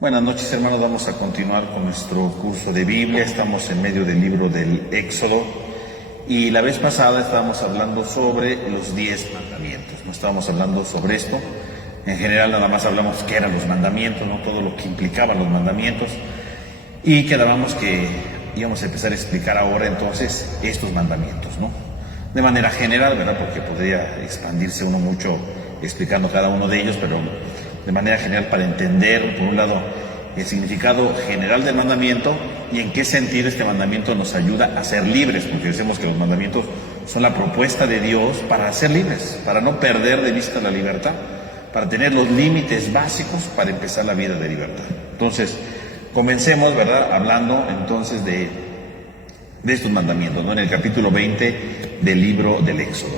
Buenas noches, hermanos. Vamos a continuar con nuestro curso de Biblia. Estamos en medio del libro del Éxodo y la vez pasada estábamos hablando sobre los 10 mandamientos. No estábamos hablando sobre esto. En general nada más hablamos qué eran los mandamientos, no todo lo que implicaban los mandamientos, y quedábamos que íbamos a empezar a explicar ahora entonces estos mandamientos, ¿no? De manera general, ¿verdad? Porque podría expandirse uno mucho explicando cada uno de ellos, pero de manera general para entender, por un lado, el significado general del mandamiento y en qué sentido este mandamiento nos ayuda a ser libres, porque decimos que los mandamientos son la propuesta de Dios para ser libres, para no perder de vista la libertad, para tener los límites básicos para empezar la vida de libertad. Entonces, comencemos, ¿verdad?, hablando entonces de estos mandamientos, ¿no? En el capítulo 20 del libro del Éxodo.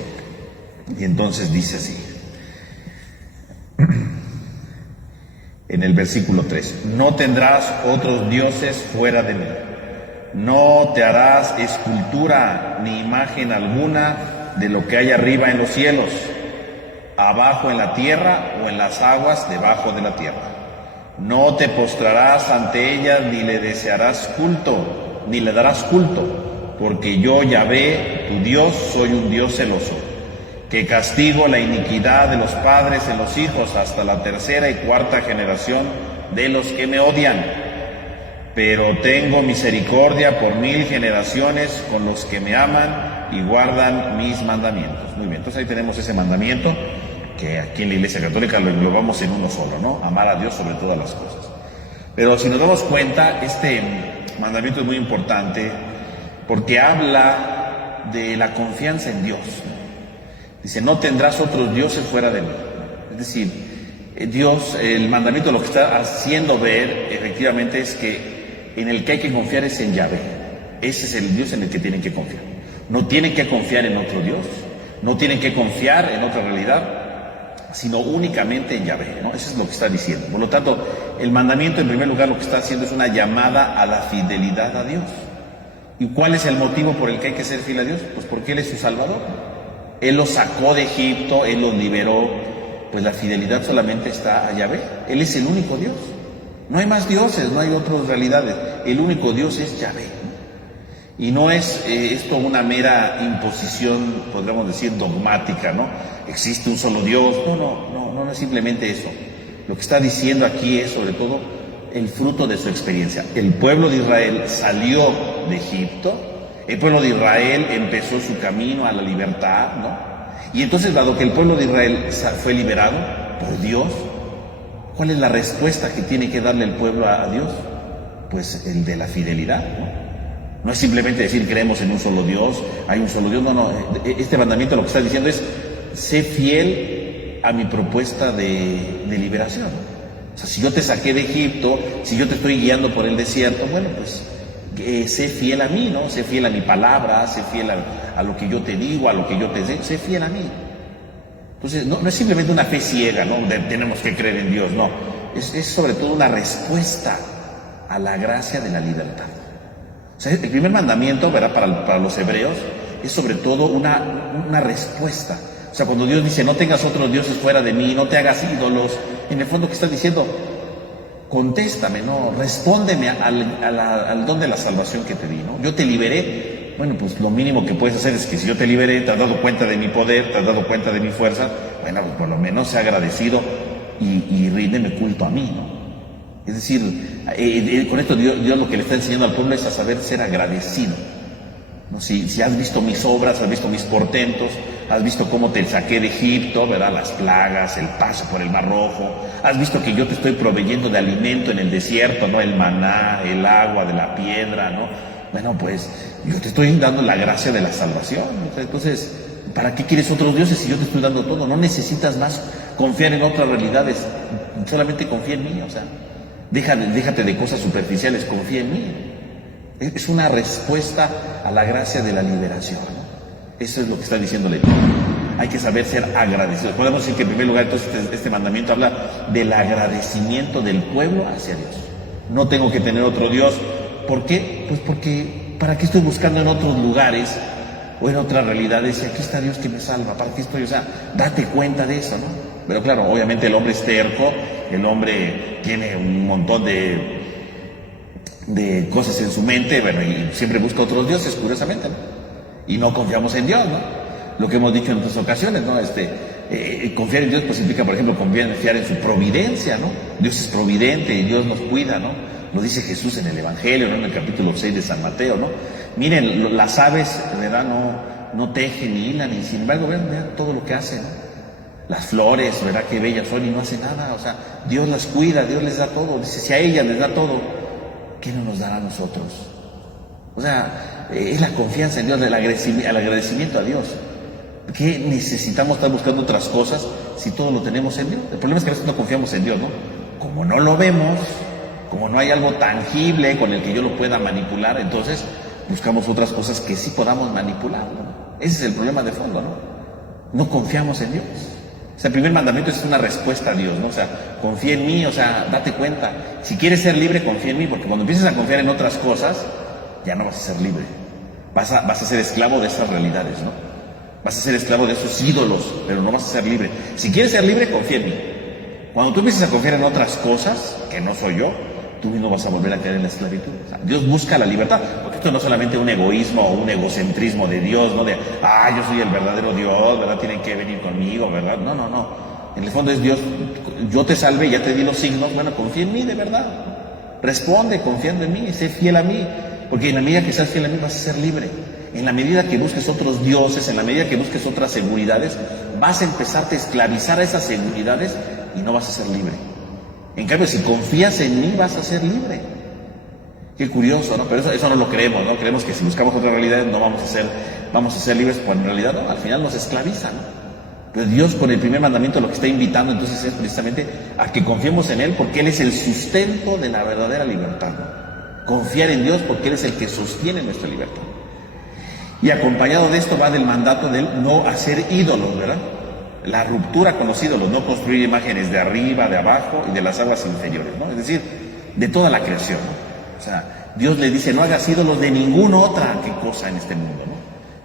Y entonces dice así, en el versículo 3, no tendrás otros dioses fuera de mí, no te harás escultura ni imagen alguna de lo que hay arriba en los cielos, abajo en la tierra o en las aguas debajo de la tierra. No te postrarás ante ellas ni le desearás culto, ni le darás culto, porque yo, Yahvé, tu Dios, soy un Dios celoso, que castigo la iniquidad de los padres en los hijos hasta la tercera y cuarta generación de los que me odian. Pero tengo misericordia por 1000 generaciones con los que me aman y guardan mis mandamientos. Muy bien, entonces ahí tenemos ese mandamiento que aquí en la Iglesia Católica lo englobamos en uno solo, ¿no? Amar a Dios sobre todas las cosas. Pero si nos damos cuenta, este mandamiento es muy importante porque habla de la confianza en Dios. Dice, no tendrás otros dioses fuera de mí. Es decir, Dios, el mandamiento lo que está haciendo ver, efectivamente, es que en el que hay que confiar es en Yahvé. Ese es el Dios en el que tienen que confiar. No tienen que confiar en otro Dios, no tienen que confiar en otra realidad, sino únicamente en Yahvé, ¿no? Eso es lo que está diciendo. Por lo tanto, el mandamiento, en primer lugar, lo que está haciendo es una llamada a la fidelidad a Dios. ¿Y cuál es el motivo por el que hay que ser fiel a Dios? Pues porque Él es su Salvador. Él los sacó de Egipto, Él los liberó, pues la fidelidad solamente está a Yahvé. Él es el único Dios. No hay más dioses, no hay otras realidades. El único Dios es Yahvé. Y no es esto una mera imposición, podríamos decir, dogmática, ¿no? Existe un solo Dios. No es simplemente eso. Lo que está diciendo aquí es sobre todo el fruto de su experiencia. El pueblo de Israel salió de Egipto. El pueblo de Israel empezó su camino a la libertad, ¿no? Y entonces, dado que el pueblo de Israel fue liberado por Dios, ¿cuál es la respuesta que tiene que darle el pueblo a Dios? Pues el de la fidelidad, ¿no? No es simplemente decir creemos en un solo Dios, hay un solo Dios, no. Este mandamiento lo que está diciendo es, sé fiel a mi propuesta de liberación. O sea, si yo te saqué de Egipto, si yo te estoy guiando por el desierto, bueno, pues sé fiel a mí, ¿no? Sé fiel a mi palabra, sé fiel a lo que yo te digo, a lo que yo te sé, sé fiel a mí. Entonces, no es simplemente una fe ciega, ¿no? Tenemos que creer en Dios, no. Es sobre todo una respuesta a la gracia de la libertad. O sea, el primer mandamiento, ¿verdad?, para los hebreos, es sobre todo una respuesta. O sea, cuando Dios dice, no tengas otros dioses fuera de mí, no te hagas ídolos, en el fondo, ¿qué está diciendo? Contéstame, ¿no? Respóndeme al don de la salvación que te di, ¿no? Yo te liberé. Bueno, pues lo mínimo que puedes hacer es que si yo te liberé, te has dado cuenta de mi poder, te has dado cuenta de mi fuerza, bueno, pues por lo menos sea agradecido y ríndeme culto a mí, ¿no? Es decir, con esto Dios lo que le está enseñando al pueblo es a saber ser agradecido, ¿no? Si has visto mis obras, has visto mis portentos, has visto cómo te saqué de Egipto, ¿verdad? Las plagas, el paso por el Mar Rojo, has visto que yo te estoy proveyendo de alimento en el desierto, ¿no? El maná, el agua de la piedra, ¿no? Bueno, pues yo te estoy dando la gracia de la salvación. Entonces, ¿para qué quieres otros dioses si yo te estoy dando todo? No necesitas más confiar en otras realidades, solamente confía en mí, o sea, déjate de cosas superficiales, confía en mí. Es una respuesta a la gracia de la liberación, ¿no? Eso es lo que está diciéndole. Hay que saber ser agradecidos. Podemos decir que en primer lugar, entonces, este mandamiento habla del agradecimiento del pueblo hacia Dios. No tengo que tener otro Dios. ¿Por qué? Pues porque, ¿para qué estoy buscando en otros lugares o en otras realidades? Y aquí está Dios que me salva. ¿Para qué estoy? O sea, date cuenta de eso, ¿no? Pero claro, obviamente el hombre es terco el hombre tiene un montón de cosas en su mente, bueno, y siempre busca otros dioses, curiosamente, ¿no? Y no confiamos en Dios, ¿no? Lo que hemos dicho en otras ocasiones, ¿no? Confiar en Dios pues implica, por ejemplo, confiar en su providencia, ¿no? Dios es providente y Dios nos cuida, ¿no? Lo dice Jesús en el Evangelio, ¿no? En el capítulo 6 de San Mateo, ¿no? Miren, las aves, ¿verdad? No tejen ni hilan, y sin embargo, vean todo lo que hacen. Las flores, ¿verdad? Qué bellas son y no hacen nada. O sea, Dios las cuida, Dios les da todo. Dice, si a ellas les da todo, ¿qué no nos dará a nosotros? O sea, es la confianza en Dios, el agradecimiento a Dios. ¿Qué necesitamos estar buscando otras cosas si todo lo tenemos en Dios? El problema es que a veces no confiamos en Dios, ¿no? Como no lo vemos, como no hay algo tangible con el que yo lo pueda manipular, entonces buscamos otras cosas que sí podamos manipular, ¿no? Ese es el problema de fondo, ¿no? No confiamos en Dios. O sea, el primer mandamiento es una respuesta a Dios, ¿no? O sea, confía en mí, o sea, date cuenta. Si quieres ser libre, confía en mí, porque cuando empieces a confiar en otras cosas, ya no vas a ser libre. Vas a ser esclavo de esas realidades, ¿no? Vas a ser esclavo de esos ídolos, pero no vas a ser libre. Si quieres ser libre, confía en mí. Cuando tú empieces a confiar en otras cosas, que no soy yo, tú mismo vas a volver a caer en la esclavitud. O sea, Dios busca la libertad, porque esto no es solamente un egoísmo o un egocentrismo de Dios, ¿no? Yo soy el verdadero Dios, ¿verdad? Tienen que venir conmigo, ¿verdad? No. En el fondo es Dios, yo te salvé, ya te di los signos, bueno, confía en mí de verdad. Responde confiando en mí, sé fiel a mí, porque en la medida que seas fiel a mí vas a ser libre. En la medida que busques otros dioses, en la medida que busques otras seguridades, vas a empezarte a esclavizar a esas seguridades y no vas a ser libre. En cambio, si confías en mí, vas a ser libre. Qué curioso, ¿no? Pero eso no lo creemos, ¿no? Creemos que si buscamos otra realidad no vamos a ser libres, cuando en realidad no, al final nos esclaviza, ¿no? Pero Dios con el primer mandamiento lo que está invitando entonces es precisamente a que confiemos en Él, porque Él es el sustento de la verdadera libertad, ¿no? Confiar en Dios porque Él es el que sostiene nuestra libertad. Y acompañado de esto va del mandato de no hacer ídolos, ¿verdad? La ruptura con los ídolos, no construir imágenes de arriba, de abajo y de las aguas inferiores, ¿no? Es decir, de toda la creación, ¿no? O sea, Dios le dice, no hagas ídolos de ninguna otra cosa en este mundo, ¿no?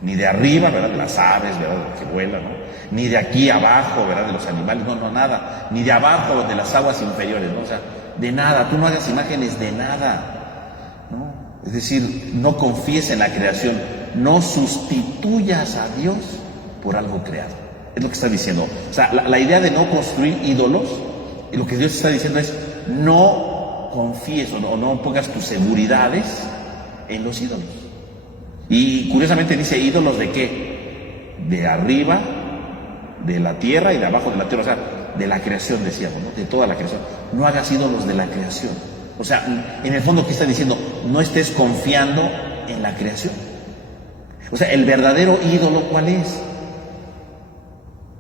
Ni de arriba, ¿verdad? De las aves, ¿verdad? Que vuelan, ¿no? Ni de aquí abajo, ¿verdad? De los animales, no, nada. Ni de abajo de las aguas inferiores, ¿no? O sea, de nada, tú no hagas imágenes de nada, ¿no? Es decir, no confíes en la creación, no sustituyas a Dios por algo creado. Es lo que está diciendo. O sea, la idea de no construir ídolos, lo que Dios está diciendo es, no confíes o no pongas tus seguridades en los ídolos. Y curiosamente dice, ¿ídolos de qué? De arriba, de la tierra y de abajo de la tierra, o sea, de la creación, decíamos, ¿no? De toda la creación. No hagas ídolos de la creación. O sea, en el fondo, ¿qué está diciendo? No estés confiando en la creación. O sea, el verdadero ídolo, ¿cuál es?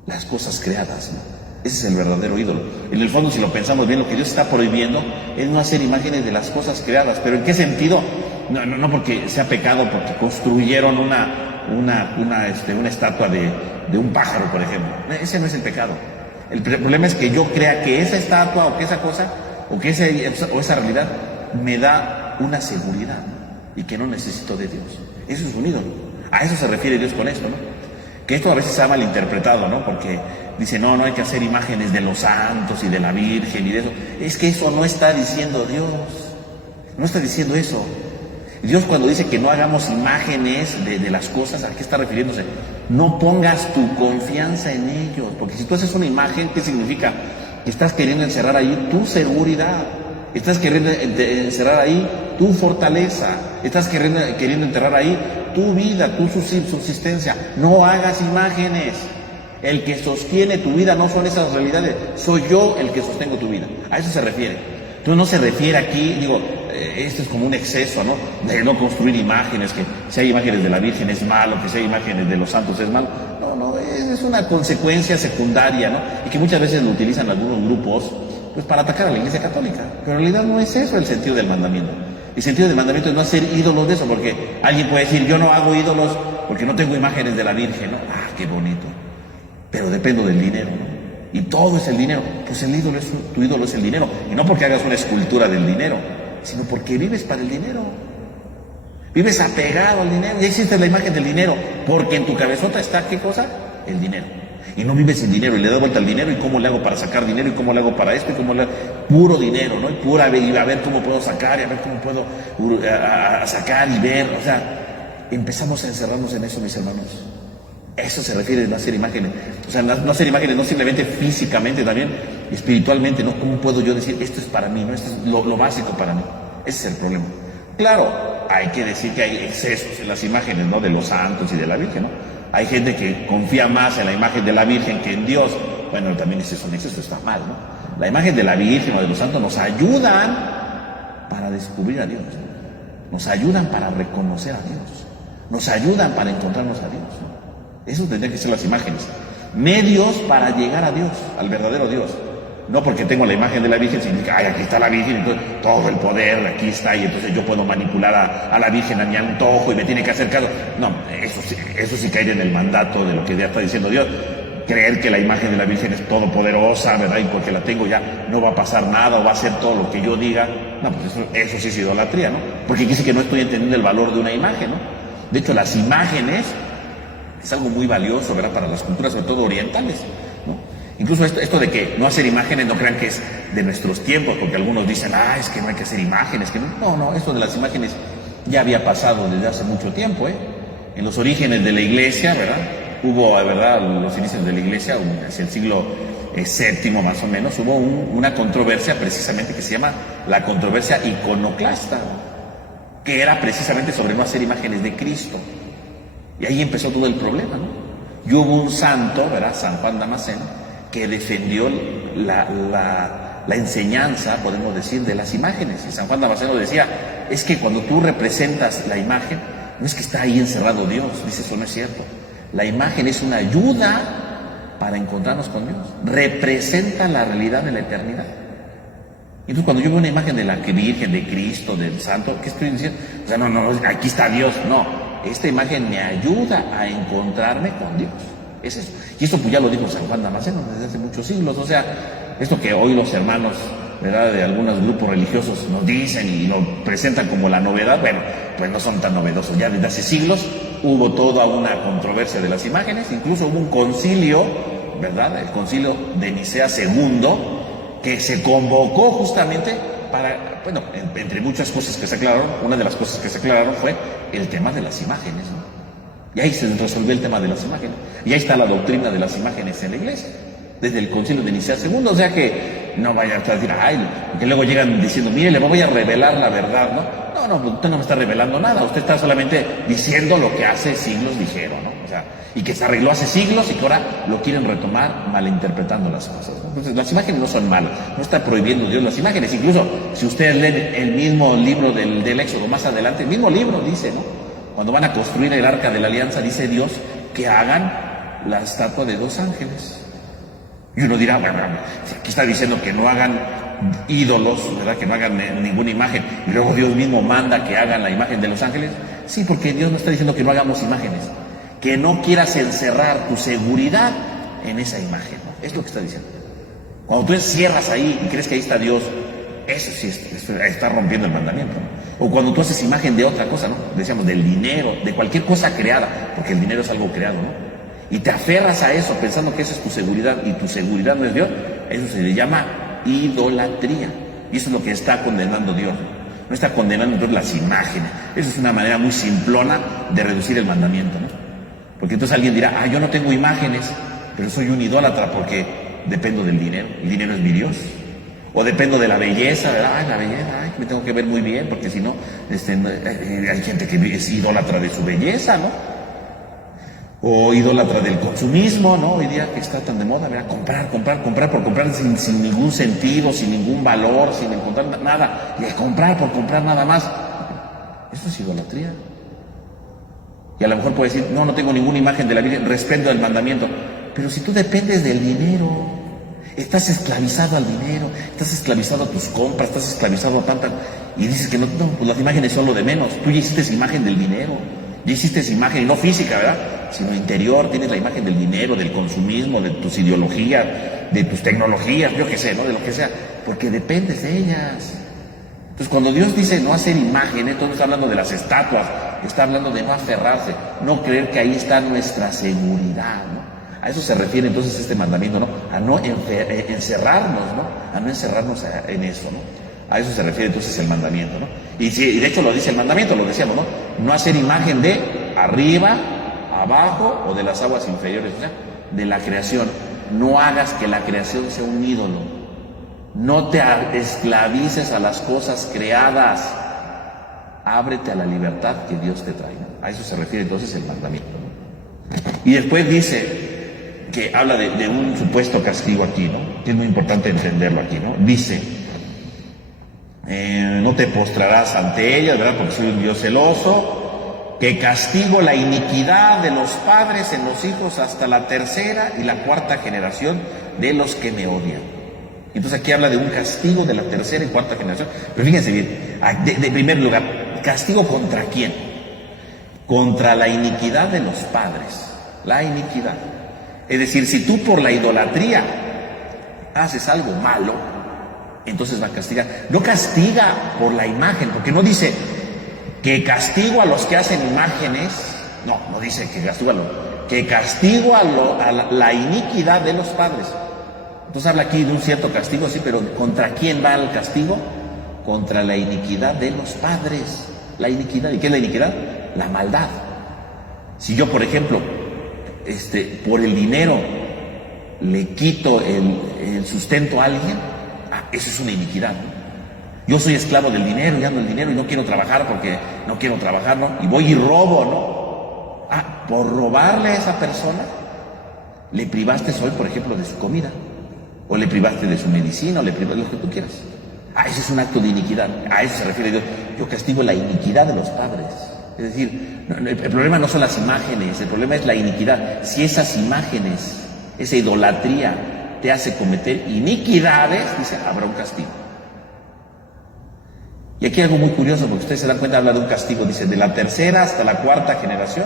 Las cosas creadas, ¿no? Ese es el verdadero ídolo. En el fondo, si lo pensamos bien, lo que Dios está prohibiendo es no hacer imágenes de las cosas creadas. ¿Pero en qué sentido? No porque sea pecado, porque construyeron una estatua de un pájaro, por ejemplo. Ese no es el pecado. El problema es que yo crea que esa estatua o que esa cosa o que esa realidad me da una seguridad, ¿no? Y que no necesito de Dios. Eso es un ídolo. A eso se refiere Dios con esto, ¿no? Que esto a veces se ha malinterpretado, ¿no? Porque dice, no hay que hacer imágenes de los santos y de la Virgen y de eso. Es que eso no está diciendo Dios. No está diciendo eso. Dios cuando dice que no hagamos imágenes de las cosas, ¿a qué está refiriéndose? No pongas tu confianza en ellos. Porque si tú haces una imagen, ¿qué significa? Que estás queriendo encerrar ahí tu seguridad. Estás queriendo encerrar ahí tu fortaleza. Estás queriendo enterrar ahí tu vida, tu subsistencia. No hagas imágenes. El que sostiene tu vida no son esas realidades. Soy yo el que sostengo tu vida. A eso se refiere. Entonces no se refiere aquí, esto es como un exceso, ¿no? De no construir imágenes, que si hay imágenes de la Virgen es malo, que si hay imágenes de los santos es malo. No, es una consecuencia secundaria, ¿no? Y que muchas veces lo utilizan algunos grupos pues para atacar a la Iglesia Católica. Pero en realidad no es eso el sentido del mandamiento. El sentido del mandamiento es no hacer ídolos de eso, porque alguien puede decir, yo no hago ídolos porque no tengo imágenes de la Virgen, ¿no? Ah, qué bonito. Pero dependo del dinero, ¿no? Y todo es el dinero. Pues tu ídolo es el dinero. Y no porque hagas una escultura del dinero, sino porque vives para el dinero. Vives apegado al dinero. Ya existe la imagen del dinero, porque en tu cabezota está, ¿qué cosa? El dinero. Y no vives sin dinero, y le das vuelta al dinero, y cómo le hago para sacar dinero, y cómo le hago para esto, y cómo le hago... Puro dinero, ¿no? Y pura, a ver cómo puedo sacar, y a ver cómo puedo sacar y ver, o sea, empezamos a encerrarnos en eso, mis hermanos. Eso se refiere a no hacer imágenes. O sea, no hacer imágenes no simplemente físicamente, también espiritualmente, ¿no? ¿Cómo puedo yo decir, esto es para mí, ¿no? Esto es lo básico para mí? Ese es el problema. Claro, hay que decir que hay excesos en las imágenes, ¿no? De los santos y de la Virgen, ¿no? Hay gente que confía más en la imagen de la Virgen que en Dios. Bueno, también ese es un exceso, está mal, ¿no? La imagen de la Virgen o de los santos nos ayudan para descubrir a Dios, ¿no? Nos ayudan para reconocer a Dios, nos ayudan para encontrarnos a Dios, ¿no? Eso tendrían que ser las imágenes. Medios para llegar a Dios, al verdadero Dios. No porque tengo la imagen de la Virgen significa, ay, aquí está la Virgen, entonces todo el poder aquí está y entonces yo puedo manipular a la Virgen a mi antojo y me tiene que hacer caso. No, eso sí cae en el mandato de lo que ya está diciendo Dios. Creer que la imagen de la Virgen es todopoderosa, ¿verdad? Y porque la tengo ya no va a pasar nada o va a hacer todo lo que yo diga. No, pues eso sí es idolatría, ¿no? Porque dice que no estoy entendiendo el valor de una imagen, ¿no? De hecho, las imágenes es algo muy valioso, ¿verdad? Para las culturas, sobre todo orientales, ¿no? Incluso esto de que no hacer imágenes, no crean que es de nuestros tiempos, porque algunos dicen, es que no hay que hacer imágenes, que no, esto de las imágenes ya había pasado desde hace mucho tiempo, ¿eh? En los orígenes de la iglesia, ¿verdad? Hubo, ¿verdad? Los inicios de la iglesia, hacia el siglo VII más o menos, hubo una controversia precisamente que se llama la controversia iconoclasta, que era precisamente sobre no hacer imágenes de Cristo. Y ahí empezó todo el problema, ¿no? Y hubo un santo, ¿verdad? San Juan Damasceno, que defendió la enseñanza, podemos decir, de las imágenes. Y San Juan Damasceno decía, es que cuando tú representas la imagen, no es que está ahí encerrado Dios, dice, eso no es cierto. La imagen es una ayuda para encontrarnos con Dios, representa la realidad de la eternidad. Entonces cuando yo veo una imagen de la Virgen, de Cristo, del Santo, ¿qué estoy diciendo? O sea, no, aquí está Dios, no. Esta imagen me ayuda a encontrarme con Dios. Es eso. Y esto pues ya lo dijo San Juan Damasceno desde hace muchos siglos. O sea, esto que hoy los hermanos, ¿verdad?, de algunos grupos religiosos nos dicen y lo presentan como la novedad, bueno, pues no son tan novedosos. Ya desde hace siglos hubo toda una controversia de las imágenes, incluso hubo un concilio, ¿verdad?, el concilio de Nicea II, que se convocó justamente para, bueno, entre muchas cosas que se aclararon, una de las cosas que se aclararon fue el tema de las imágenes, ¿no? Y ahí se resolvió el tema de las imágenes. Y ahí está la doctrina de las imágenes en la iglesia, desde el concilio de Nicea II. O sea que no vaya a decir, que luego llegan diciendo, mire, le voy a revelar la verdad, ¿no? No, usted no me está revelando nada, usted está solamente diciendo lo que hace siglos dijeron, ¿no? O sea, y que se arregló hace siglos y que ahora lo quieren retomar malinterpretando las cosas, ¿no? Entonces, las imágenes no son malas, no está prohibiendo Dios las imágenes. Incluso, si ustedes leen el mismo libro del Éxodo más adelante, el mismo libro dice, ¿no? Cuando van a construir el arca de la alianza, dice Dios que hagan la estatua de 2 ángeles. Y uno dirá, bueno, aquí está diciendo que no hagan ídolos, ¿verdad?, que no hagan ninguna imagen, y luego Dios mismo manda que hagan la imagen de los ángeles. Sí, porque Dios no está diciendo que no hagamos imágenes, que no quieras encerrar tu seguridad en esa imagen, ¿no? Es lo que está diciendo. Cuando tú encierras ahí y crees que ahí está Dios, eso sí está rompiendo el mandamiento, ¿no? O cuando tú haces imagen de otra cosa, ¿no? Decíamos, del dinero, de cualquier cosa creada, porque el dinero es algo creado, ¿no? Y te aferras a eso pensando que esa es tu seguridad y tu seguridad no es Dios, eso se le llama idolatría. Y eso es lo que está condenando Dios. No está condenando entonces las imágenes. Eso es una manera muy simplona de reducir el mandamiento, ¿no? Porque entonces alguien dirá, yo no tengo imágenes, pero soy un idólatra porque dependo del dinero. El dinero es mi Dios. O dependo de la belleza, ¿verdad? La belleza, me tengo que ver muy bien, porque si no, hay gente que es idólatra de su belleza, ¿no? O idólatra del consumismo, ¿no? Hoy día que está tan de moda, ¿verdad? Comprar por comprar sin ningún sentido, sin ningún valor, sin encontrar nada. Y comprar por comprar nada más. Eso es idolatría. Y a lo mejor puede decir, no tengo ninguna imagen de la Virgen, respeto el mandamiento. Pero si tú dependes del dinero, estás esclavizado al dinero, estás esclavizado a tus compras, estás esclavizado a tantas, y dices que no, pues las imágenes son lo de menos. Tú ya hiciste imagen del dinero, ya hiciste imagen, y no física, ¿verdad?, sino interior. Tienes la imagen del dinero, del consumismo, de tus ideologías, de tus tecnologías, yo qué sé, ¿no?, de lo que sea, porque dependes de ellas. Entonces, cuando Dios dice no hacer imágenes, entonces está hablando de las estatuas, está hablando de no aferrarse, no creer que ahí está nuestra seguridad, ¿no? A eso se refiere entonces este mandamiento, ¿no? A no encerrarnos, ¿no? A no encerrarnos en eso, ¿no? A eso se refiere entonces el mandamiento, ¿no? Y de hecho lo dice el mandamiento, lo decíamos, ¿no? No hacer imagen de arriba, abajo o de las aguas inferiores, o sea, de la creación. No hagas que la creación sea un ídolo. No te esclavices a las cosas creadas. Ábrete a la libertad que Dios te trae, ¿no? A eso se refiere entonces el mandamiento, ¿no? Y después dice que habla de un supuesto castigo aquí, ¿no? Que es muy importante entenderlo aquí, ¿no? Dice, no te postrarás ante ellas, ¿verdad? Porque soy un Dios celoso, que castigo la iniquidad de los padres en los hijos hasta la tercera y la cuarta generación de los que me odian. Entonces aquí habla de un castigo de la tercera y cuarta generación. Pero fíjense bien, de primer lugar, ¿castigo contra quién? Contra la iniquidad de los padres. La iniquidad. Es decir, si tú por la idolatría haces algo malo, entonces va a castigar. No castiga por la imagen, porque no dice que castigo a los que hacen imágenes. No dice que castigo que castigo a la iniquidad de los padres. Entonces habla aquí de un cierto castigo, sí, pero ¿contra quién va el castigo? Contra la iniquidad de los padres. La iniquidad. ¿Y qué es la iniquidad? La maldad. Si yo, por ejemplo, por el dinero le quito el sustento a alguien, eso es una iniquidad, ¿no? Yo soy esclavo del dinero y ando el dinero y no quiero trabajar porque no quiero trabajar, ¿no? Y voy y robo, ¿no? Por robarle a esa persona, le privaste hoy, por ejemplo, de su comida, o le privaste de su medicina, o le privaste de lo que tú quieras. Ese es un acto de iniquidad. A eso se refiere Dios. Yo castigo la iniquidad de los padres. Es decir, el problema no son las imágenes, el problema es la iniquidad. Si esas imágenes, esa idolatría te hace cometer iniquidades, dice, habrá un castigo. Y aquí algo muy curioso, porque ustedes se dan cuenta, habla de un castigo, dice, de la tercera hasta la cuarta generación,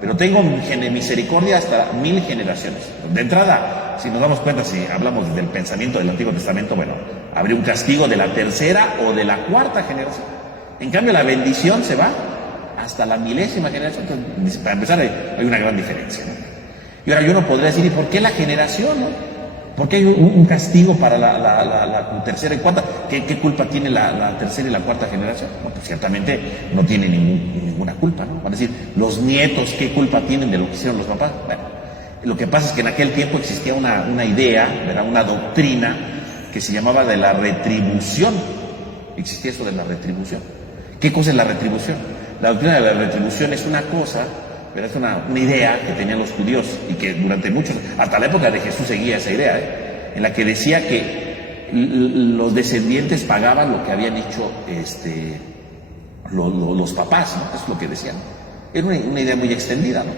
pero tengo misericordia hasta 1000 generaciones. De entrada, si nos damos cuenta, si hablamos del pensamiento del Antiguo Testamento, bueno, habría un castigo de la tercera o de la cuarta generación. En cambio, la bendición se va hasta la 1000ª generación. Entonces, para empezar, hay una gran diferencia, ¿no? Y ahora yo no podría decir, ¿y por qué la generación, no? ¿Por qué hay un castigo para la tercera y cuarta? ¿Qué culpa tiene la tercera y la cuarta generación? Bueno, pues ciertamente no tiene ninguna culpa, ¿no? Van a decir, los nietos, ¿qué culpa tienen de lo que hicieron los papás? Bueno, lo que pasa es que en aquel tiempo existía una idea, ¿verdad? Una doctrina que se llamaba de la retribución. Existía eso de la retribución. ¿Qué cosa es la retribución? La doctrina de la retribución es una cosa, pero es una idea que tenían los judíos y que durante hasta la época de Jesús seguía esa idea, en la que decía que los descendientes pagaban lo que habían hecho los papás, ¿no? Eso es lo que decían. Era una idea muy extendida, ¿no?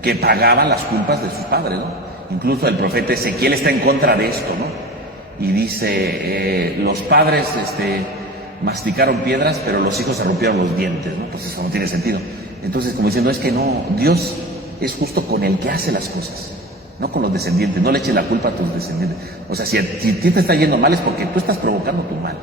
Que pagaban las culpas de sus padres, ¿no? Incluso el profeta Ezequiel está en contra de esto, ¿no? Y dice, los padres masticaron piedras, pero los hijos se rompieron los dientes, ¿no? Pues eso no tiene sentido. Entonces, como diciendo, es que no, Dios es justo con el que hace las cosas, no con los descendientes. No le eches la culpa a tus descendientes. O sea, si a ti te está yendo mal es porque tú estás provocando tu mal.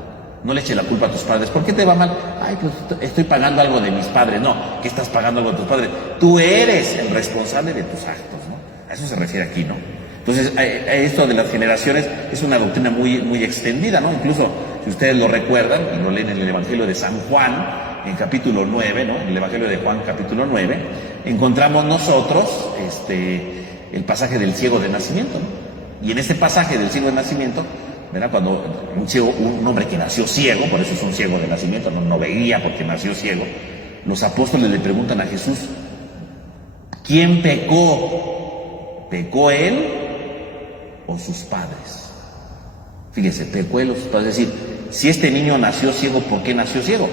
No le eches la culpa a tus padres. ¿Por qué te va mal? Ay, pues estoy pagando algo de mis padres. No, ¿qué estás pagando algo de tus padres? Tú eres el responsable de tus actos, ¿no? A eso se refiere aquí, ¿no? Entonces, esto de las generaciones es una doctrina muy, muy extendida, ¿no? Incluso, si ustedes lo recuerdan, y lo leen en el Evangelio de San Juan, en capítulo 9, ¿no? En el Evangelio de Juan, capítulo 9, encontramos nosotros el pasaje del ciego de nacimiento, ¿no? Y en este pasaje del ciego de nacimiento, ¿verdad? Cuando un hombre que nació ciego, por eso es un ciego de nacimiento, no veía porque nació ciego, los apóstoles le preguntan a Jesús, ¿quién pecó? ¿Pecó él o sus padres? Fíjense, pecó él o sus padres. Es decir, si este niño nació ciego, ¿por qué nació ciego?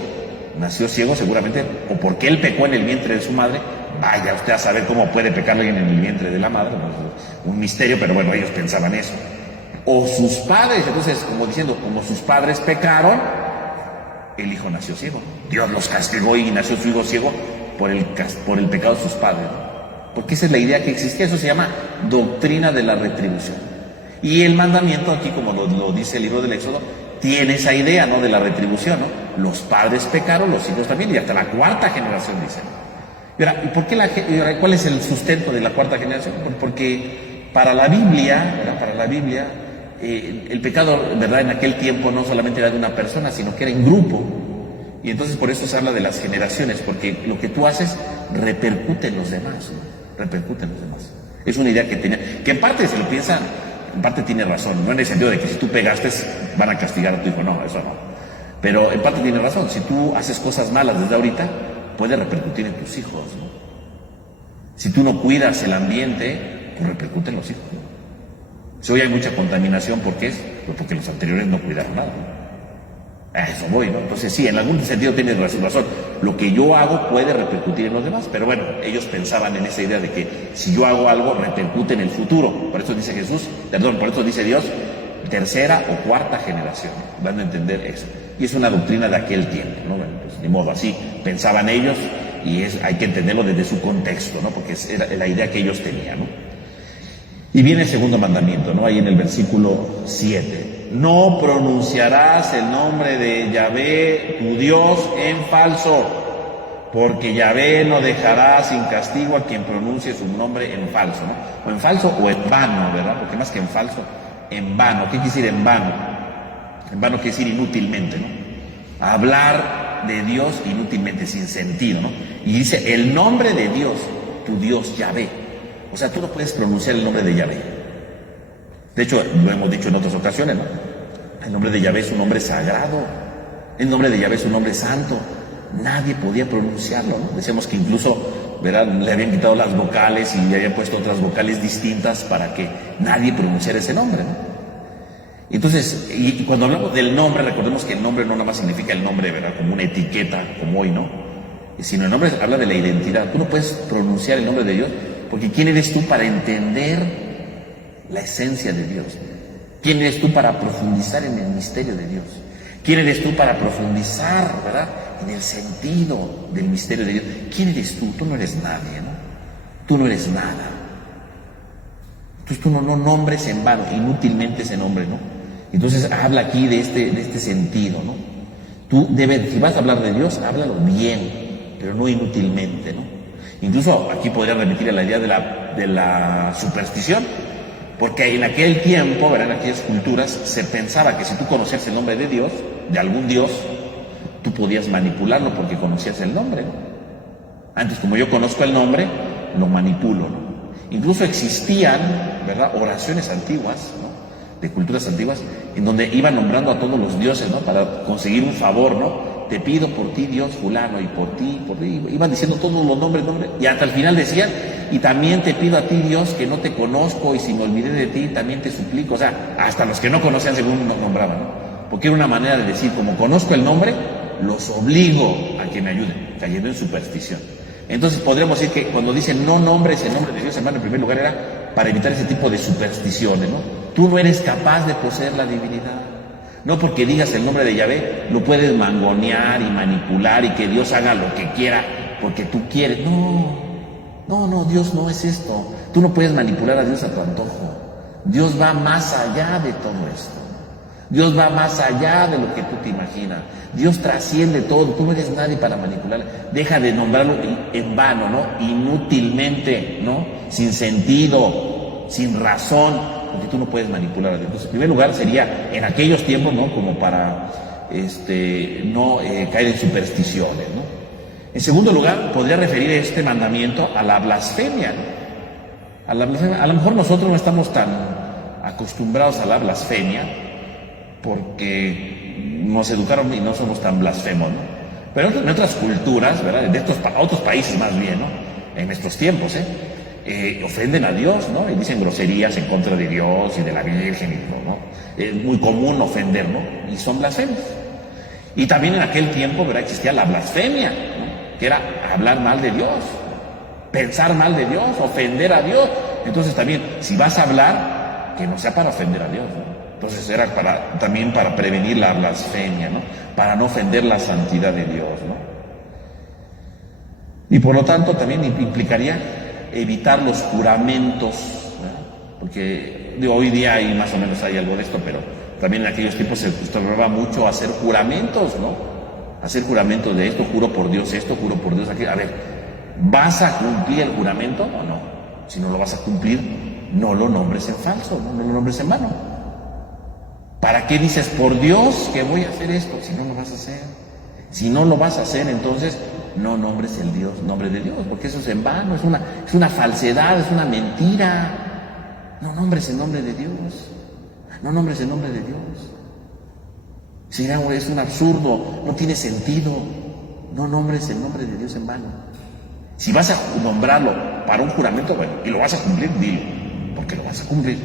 Nació ciego seguramente o porque él pecó en el vientre de su madre. Vaya usted a saber cómo puede pecar alguien en el vientre de la madre, un misterio, pero bueno, ellos pensaban eso. O sus padres, entonces, como diciendo, como sus padres pecaron, el hijo nació ciego. Dios los castigó y nació su hijo ciego por el pecado de sus padres, ¿no? Porque esa es la idea que existía. Eso se llama doctrina de la retribución. Y el mandamiento aquí, como lo dice el libro del Éxodo, tiene esa idea, ¿no? De la retribución, ¿no? Los padres pecaron, los hijos también, y hasta la cuarta generación dicen. ¿Y por qué ¿cuál es el sustento de la cuarta generación? Porque Para la Biblia, ¿verdad? Para la Biblia, el pecado, ¿verdad? En aquel tiempo no solamente era de una persona, sino que era en grupo. Y entonces por eso se habla de las generaciones, porque lo que tú haces repercute en los demás, ¿no? Repercute en los demás. Es una idea que tenía, que en parte se lo piensa, en parte tiene razón, no en el sentido de que si tú pegaste van a castigar a tu hijo, no, eso no. Pero en parte tiene razón, si tú haces cosas malas desde ahorita, puede repercutir en tus hijos, ¿no? Si tú no cuidas el ambiente, pues repercute en los hijos, ¿no? Si hoy hay mucha contaminación, ¿por qué es? Pues porque los anteriores no cuidaron nada, ¿no? A eso voy, ¿no? Entonces sí, en algún sentido tienes razón. Lo que yo hago puede repercutir en los demás, pero bueno, ellos pensaban en esa idea de que si yo hago algo, repercute en el futuro. Por eso dice Jesús, por eso dice Dios, tercera o cuarta generación, dando a entender eso. Y es una doctrina de aquel tiempo, ¿no? Bueno, pues ni modo, así pensaban ellos y hay que entenderlo desde su contexto, ¿no? Porque era la idea que ellos tenían, ¿no? Y viene el segundo mandamiento, ¿no? Ahí en el versículo 7. No pronunciarás el nombre de Yahvé, tu Dios, en falso, porque Yahvé no dejará sin castigo a quien pronuncie su nombre en falso, ¿no? O en falso o en vano, ¿verdad? Porque más que en falso, en vano. ¿Qué quiere decir en vano? En vano quiere decir inútilmente, ¿no? Hablar de Dios inútilmente, sin sentido, ¿no? Y dice, el nombre de Dios, tu Dios, Yahvé. O sea, tú no puedes pronunciar el nombre de Yahvé. De hecho, lo hemos dicho en otras ocasiones, ¿no? El nombre de Yahvé es un nombre sagrado. El nombre de Yahvé es un nombre santo. Nadie podía pronunciarlo, ¿no? Decíamos que incluso, ¿verdad?, le habían quitado las vocales y le habían puesto otras vocales distintas para que nadie pronunciara ese nombre, ¿no? Entonces, y cuando hablamos del nombre, recordemos que el nombre no nada más significa el nombre, ¿verdad?, como una etiqueta, como hoy, ¿no? Sino el nombre habla de la identidad. Tú no puedes pronunciar el nombre de Dios porque ¿quién eres tú para entender la esencia de Dios? ¿Quién eres tú para profundizar en el misterio de Dios? ¿Quién eres tú para profundizar, ¿verdad?, en el sentido del misterio de Dios? ¿Quién eres tú? Tú no eres nadie, ¿no? Tú no eres nada. Entonces tú no nombres en vano, inútilmente ese nombre, ¿no? Entonces habla aquí de este sentido, ¿no? Tú debes, si vas a hablar de Dios, háblalo bien, pero no inútilmente, ¿no? Incluso aquí podría remitir a la idea de la superstición, porque en aquel tiempo, ¿verdad?, en aquellas culturas, se pensaba que si tú conocías el nombre de Dios, de algún Dios, tú podías manipularlo porque conocías el nombre, ¿no? Antes, como yo conozco el nombre, lo manipulo, ¿no? Incluso existían, ¿verdad?, oraciones antiguas, ¿no?, de culturas antiguas, en donde iban nombrando a todos los dioses, ¿no?, para conseguir un favor, ¿no? Te pido por ti, Dios fulano, y por ti, iban diciendo todos los nombres, y hasta el final decían, y también te pido a ti, Dios, que no te conozco, y si me olvidé de ti, también te suplico. O sea, hasta los que no conocían según nombraban, ¿no? Porque era una manera de decir, como conozco el nombre, los obligo a que me ayuden, cayendo en superstición. Entonces podríamos decir que cuando dicen no nombres el nombre de Dios, hermano, en primer lugar era para evitar ese tipo de supersticiones, ¿no? Tú no eres capaz de poseer la divinidad. No porque digas el nombre de Yahvé, lo puedes mangonear y manipular y que Dios haga lo que quiera porque tú quieres. No, Dios no es esto. Tú no puedes manipular a Dios a tu antojo. Dios va más allá de todo esto. Dios va más allá de lo que tú te imaginas. Dios trasciende todo. Tú no eres nadie para manipular. Deja de nombrarlo en vano, ¿no? Inútilmente, ¿no? Sin sentido, sin razón. Porque tú no puedes manipular a Dios. Entonces, en primer lugar sería en aquellos tiempos, ¿no?, como para no caer en supersticiones, ¿no? En segundo lugar, podría referir este mandamiento a la blasfemia, ¿no? A la blasfemia. A lo mejor nosotros no estamos tan acostumbrados a la blasfemia porque nos educaron y no somos tan blasfemos, ¿no? Pero en otras culturas, ¿verdad?, de otros países más bien, ¿no?, en nuestros tiempos, ofenden a Dios, ¿no? Y dicen groserías en contra de Dios y de la Virgen, ¿no? Es muy común ofender, ¿no? Y son blasfemos. Y también en aquel tiempo, ¿verdad?, existía la blasfemia, ¿no?, que era hablar mal de Dios, pensar mal de Dios, ofender a Dios. Entonces también, si vas a hablar, que no sea para ofender a Dios, ¿no? Entonces era también para prevenir la blasfemia, ¿no?, para no ofender la santidad de Dios, ¿no? Y por lo tanto también implicaría evitar los juramentos, ¿no? Porque hoy día más o menos hay algo de esto, pero también en aquellos tiempos se acostumbraba mucho a hacer juramentos, ¿no? Hacer juramentos de esto, juro por Dios esto, juro por Dios aquello. A ver, ¿vas a cumplir el juramento o no? Si no lo vas a cumplir, no lo nombres en falso, no lo nombres en vano. ¿Para qué dices, por Dios, que voy a hacer esto? Si no lo vas a hacer. Si no lo vas a hacer, entonces no nombres el nombre de Dios, porque eso es en vano, es una falsedad, es una mentira. No nombres el nombre de Dios. No nombres el nombre de Dios. Si no, es un absurdo, no tiene sentido. No nombres el nombre de Dios en vano. Si vas a nombrarlo para un juramento, bueno, y lo vas a cumplir, dilo, porque lo vas a cumplir.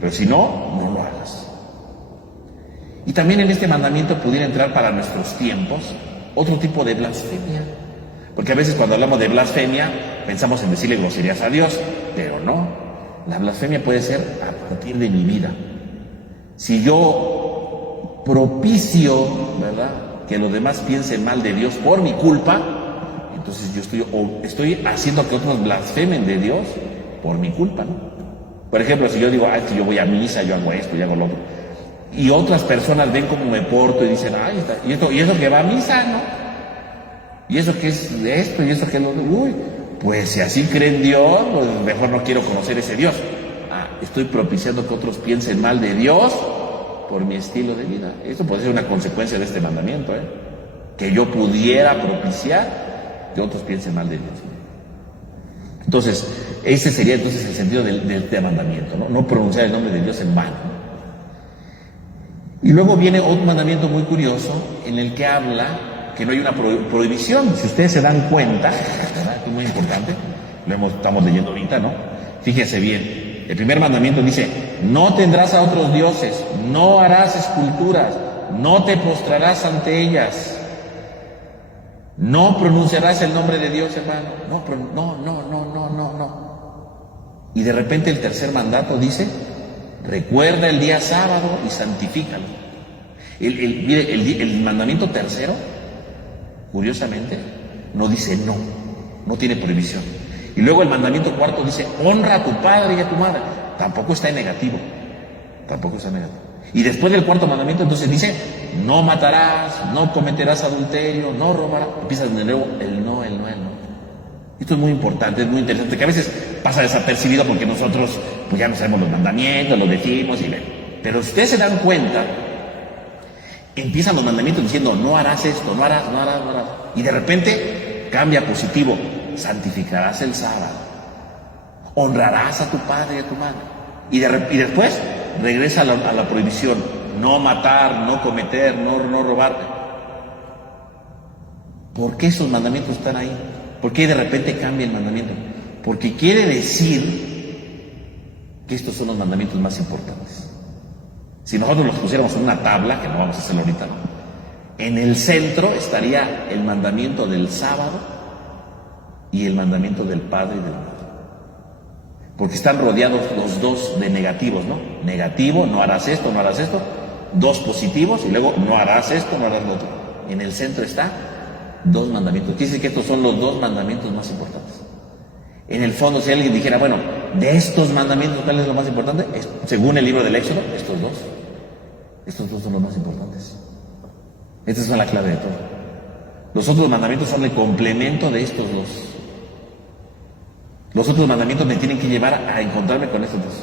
Pero si no, no lo hagas. Y también en este mandamiento pudiera entrar para nuestros tiempos otro tipo de blasfemia. Porque a veces cuando hablamos de blasfemia, pensamos en decirle groserías a Dios, pero no. La blasfemia puede ser a partir de mi vida. Si yo propicio, ¿verdad?, que los demás piensen mal de Dios por mi culpa, entonces yo estoy haciendo que otros blasfemen de Dios por mi culpa, ¿no? Por ejemplo, si yo digo, que yo voy a misa, yo hago esto, yo hago lo otro, y otras personas ven cómo me porto y dicen, y eso que va a misa, ¿no? Y eso que es de esto, y eso que lo de, pues si así creen Dios, pues mejor no quiero conocer ese Dios. Estoy propiciando que otros piensen mal de Dios por mi estilo de vida. Eso puede ser una consecuencia de este mandamiento, que yo pudiera propiciar que otros piensen mal de Dios. Entonces, ese sería entonces el sentido del mandamiento, ¿no? No pronunciar el nombre de Dios en vano. Y luego viene otro mandamiento muy curioso en el que habla que no hay una prohibición. Si ustedes se dan cuenta, ¿verdad?, que es muy importante, estamos leyendo ahorita, ¿no? Fíjense bien. El primer mandamiento dice, no tendrás a otros dioses, no harás esculturas, no te postrarás ante ellas, no pronunciarás el nombre de Dios, hermano. No. Y de repente el tercer mandato dice, recuerda el día sábado y santifícalo. El mandamiento tercero, curiosamente, no dice no tiene prohibición. Y luego el mandamiento cuarto dice, honra a tu padre y a tu madre. Tampoco está en negativo. Y después del cuarto mandamiento entonces dice, no matarás, no cometerás adulterio, no robarás. Empieza de nuevo el no. Esto es muy importante, es muy interesante, que a veces pasa desapercibido porque nosotros pues ya no sabemos los mandamientos, los decimos y ven. Pero si ustedes se dan cuenta, empiezan los mandamientos diciendo, no harás esto, no harás. Y de repente cambia a positivo. Santificarás el sábado, honrarás a tu padre y a tu madre, y después regresa a la prohibición, no matar, no cometer, no robar. ¿Por qué esos mandamientos están ahí? ¿Por qué de repente cambia el mandamiento? Porque quiere decir que estos son los mandamientos más importantes. Si nosotros los pusiéramos en una tabla, que no vamos a hacerlo ahorita, ¿no?, en el centro estaría el mandamiento del sábado y el mandamiento del padre y del madre. Porque están rodeados los dos de negativos, ¿no? Negativo, no harás esto, no harás esto. Dos positivos y luego no harás esto, no harás lo otro. En el centro está dos mandamientos. Quiere decir que estos son los dos mandamientos más importantes. En el fondo, si alguien dijera, bueno, de estos mandamientos, ¿cuál es lo más importante? Según el libro del Éxodo, estos dos. Estos dos son los más importantes. Esta es la clave de todo. Los otros mandamientos son el complemento de estos dos. Los otros mandamientos me tienen que llevar a encontrarme con estos dos.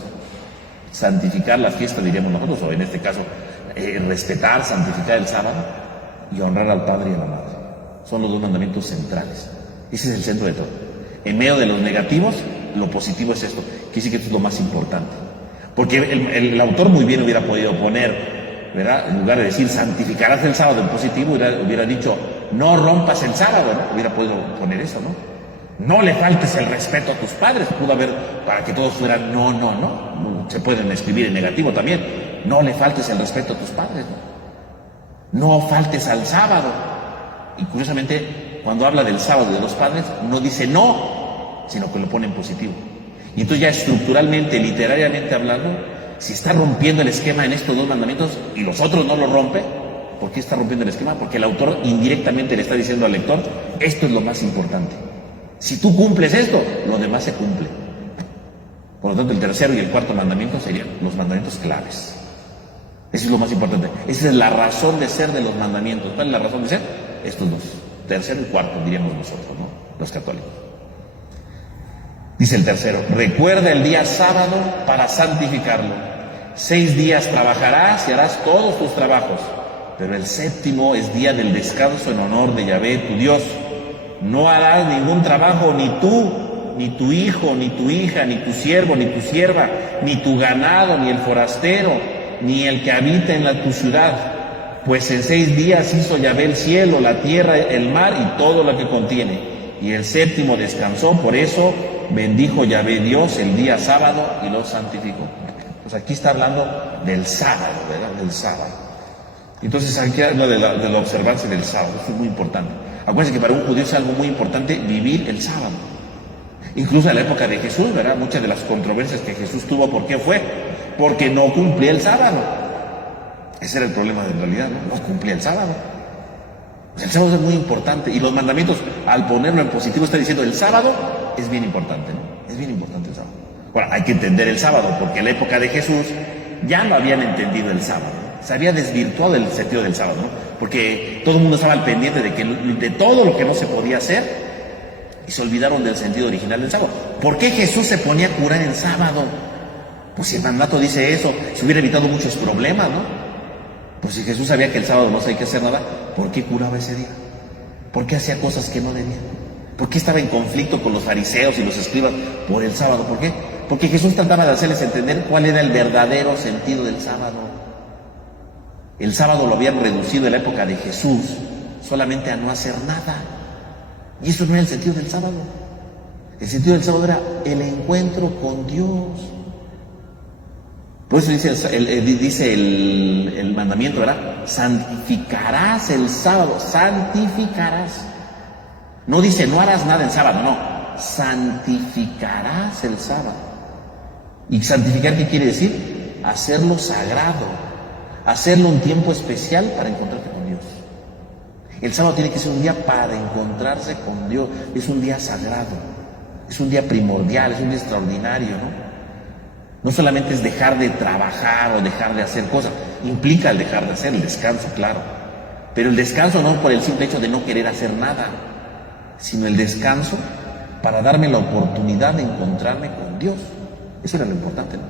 Santificar la fiesta, diríamos nosotros, o en este caso, respetar, santificar el sábado y honrar al padre y a la madre. Son los dos mandamientos centrales. Ese es el centro de todo. En medio de los negativos, lo positivo es esto. Quiere decir que esto es lo más importante. Porque el autor muy bien hubiera podido poner, ¿verdad?, en lugar de decir santificarás el sábado en positivo, hubiera dicho no rompas el sábado, ¿no? Hubiera podido poner eso, ¿no? No le faltes el respeto a tus padres. Pudo haber, para que todos fueran no. Se pueden escribir en negativo también. No le faltes el respeto a tus padres, no faltes al sábado. Y curiosamente, cuando habla del sábado de los padres, no dice no, sino que lo pone en positivo. Y entonces ya estructuralmente, literariamente hablando, si está rompiendo el esquema en estos dos mandamientos y los otros no lo rompe, ¿por qué está rompiendo el esquema? Porque el autor indirectamente le está diciendo al lector, esto es lo más importante. Si tú cumples esto, lo demás se cumple. Por lo tanto, el tercero y el cuarto mandamiento serían los mandamientos claves. Eso es lo más importante. Esa es la razón de ser de los mandamientos. ¿Cuál es la razón de ser? Estos dos. Tercero y cuarto, diríamos nosotros, ¿no?, los católicos. Dice el tercero, recuerda el día sábado para santificarlo. 6 días trabajarás y harás todos tus trabajos, pero el séptimo es día del descanso en honor de Yahvé, tu Dios. No harás ningún trabajo, ni tú, ni tu hijo, ni tu hija, ni tu siervo, ni tu sierva, ni tu ganado, ni el forastero, ni el que habita en tu ciudad. Pues en 6 días hizo Yahvé el cielo, la tierra, el mar y todo lo que contiene. Y el séptimo descansó, por eso bendijo Yahvé Dios el día sábado y lo santificó. Pues aquí está hablando del sábado, ¿verdad? Del sábado. Entonces aquí habla de la observancia del sábado. Esto es muy importante. Acuérdense que para un judío es algo muy importante vivir el sábado. Incluso en la época de Jesús, ¿verdad? Muchas de las controversias que Jesús tuvo, ¿por qué fue? Porque no cumplía el sábado. Ese era el problema de realidad, ¿no? No cumplía el sábado. El sábado es muy importante y los mandamientos, al ponerlo en positivo, está diciendo el sábado es bien importante, ¿no? Es bien importante el sábado. Bueno, hay que entender el sábado porque en la época de Jesús ya no habían entendido el sábado, ¿no? Se había desvirtuado el sentido del sábado, ¿no? Porque todo el mundo estaba al pendiente de todo lo que no se podía hacer y se olvidaron del sentido original del sábado. ¿Por qué Jesús se ponía a curar en sábado? Pues si el mandato dice eso, se hubiera evitado muchos problemas, ¿no? Pues si Jesús sabía que el sábado no se hay que hacer nada, ¿por qué curaba ese día? ¿Por qué hacía cosas que no debía? ¿Por qué estaba en conflicto con los fariseos y los escribas por el sábado? ¿Por qué? Porque Jesús trataba de hacerles entender cuál era el verdadero sentido del sábado. El sábado lo habían reducido en la época de Jesús solamente a no hacer nada. Y eso no era el sentido del sábado. El sentido del sábado era el encuentro con Dios. Por eso dice el mandamiento, ¿verdad? Santificarás el sábado, santificarás. No dice no harás nada en sábado, no. Santificarás el sábado. ¿Y santificar qué quiere decir? Hacerlo sagrado, hacerlo un tiempo especial para encontrarte con Dios. El sábado tiene que ser un día para encontrarse con Dios. Es un día sagrado, es un día primordial, es un día extraordinario, ¿no? No solamente es dejar de trabajar o dejar de hacer cosas, implica el dejar de hacer, el descanso, claro. Pero el descanso no por el simple hecho de no querer hacer nada, sino el descanso para darme la oportunidad de encontrarme con Dios. Eso era lo importante, ¿no?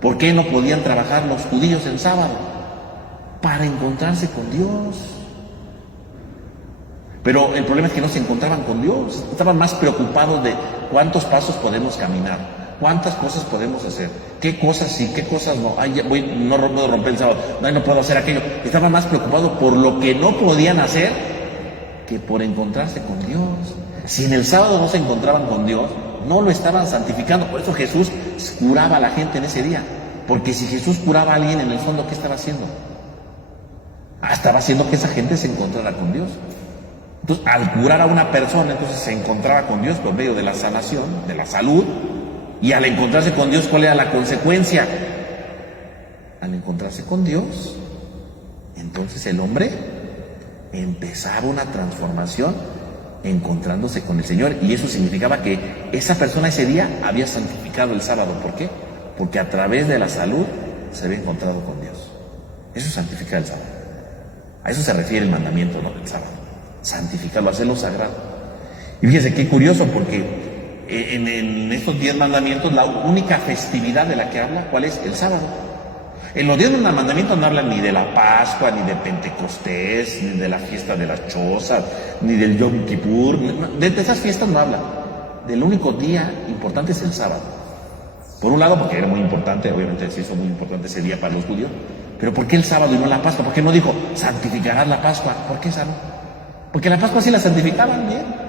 ¿Por qué no podían trabajar los judíos el sábado? Para encontrarse con Dios. Pero el problema es que no se encontraban con Dios, estaban más preocupados de cuántos pasos podemos caminar. ¿Cuántas cosas podemos hacer? ¿Qué cosas sí? ¿Qué cosas no? Ay, no puedo romper el sábado. No puedo hacer aquello. Estaban más preocupados por lo que no podían hacer que por encontrarse con Dios. Si en el sábado no se encontraban con Dios, no lo estaban santificando. Por eso Jesús curaba a la gente en ese día. Porque si Jesús curaba a alguien, en el fondo, ¿qué estaba haciendo? Estaba haciendo que esa gente se encontrara con Dios. Entonces, al curar a una persona, entonces se encontraba con Dios por medio de la sanación, de la salud. Y al encontrarse con Dios, ¿cuál era la consecuencia? Al encontrarse con Dios, entonces el hombre empezaba una transformación encontrándose con el Señor. Y eso significaba que esa persona ese día había santificado el sábado. ¿Por qué? Porque a través de la salud se había encontrado con Dios. Eso es santificar el sábado. A eso se refiere el mandamiento, ¿no? Del sábado. Santificarlo, hacerlo sagrado. Y fíjense qué curioso, porque en estos 10 mandamientos, la única festividad de la que habla, ¿cuál es? El sábado. En los 10 mandamientos no hablan ni de la Pascua, ni de Pentecostés, ni de la fiesta de las chozas, ni del Yom Kippur. De esas fiestas no habla. Del único día importante es el sábado. Por un lado, porque era muy importante, obviamente se hizo muy importante ese día para los judíos. Pero ¿por qué el sábado y no la Pascua? ¿Por qué no dijo santificarás la Pascua? ¿Por qué esa no? Porque la Pascua sí la santificaban bien.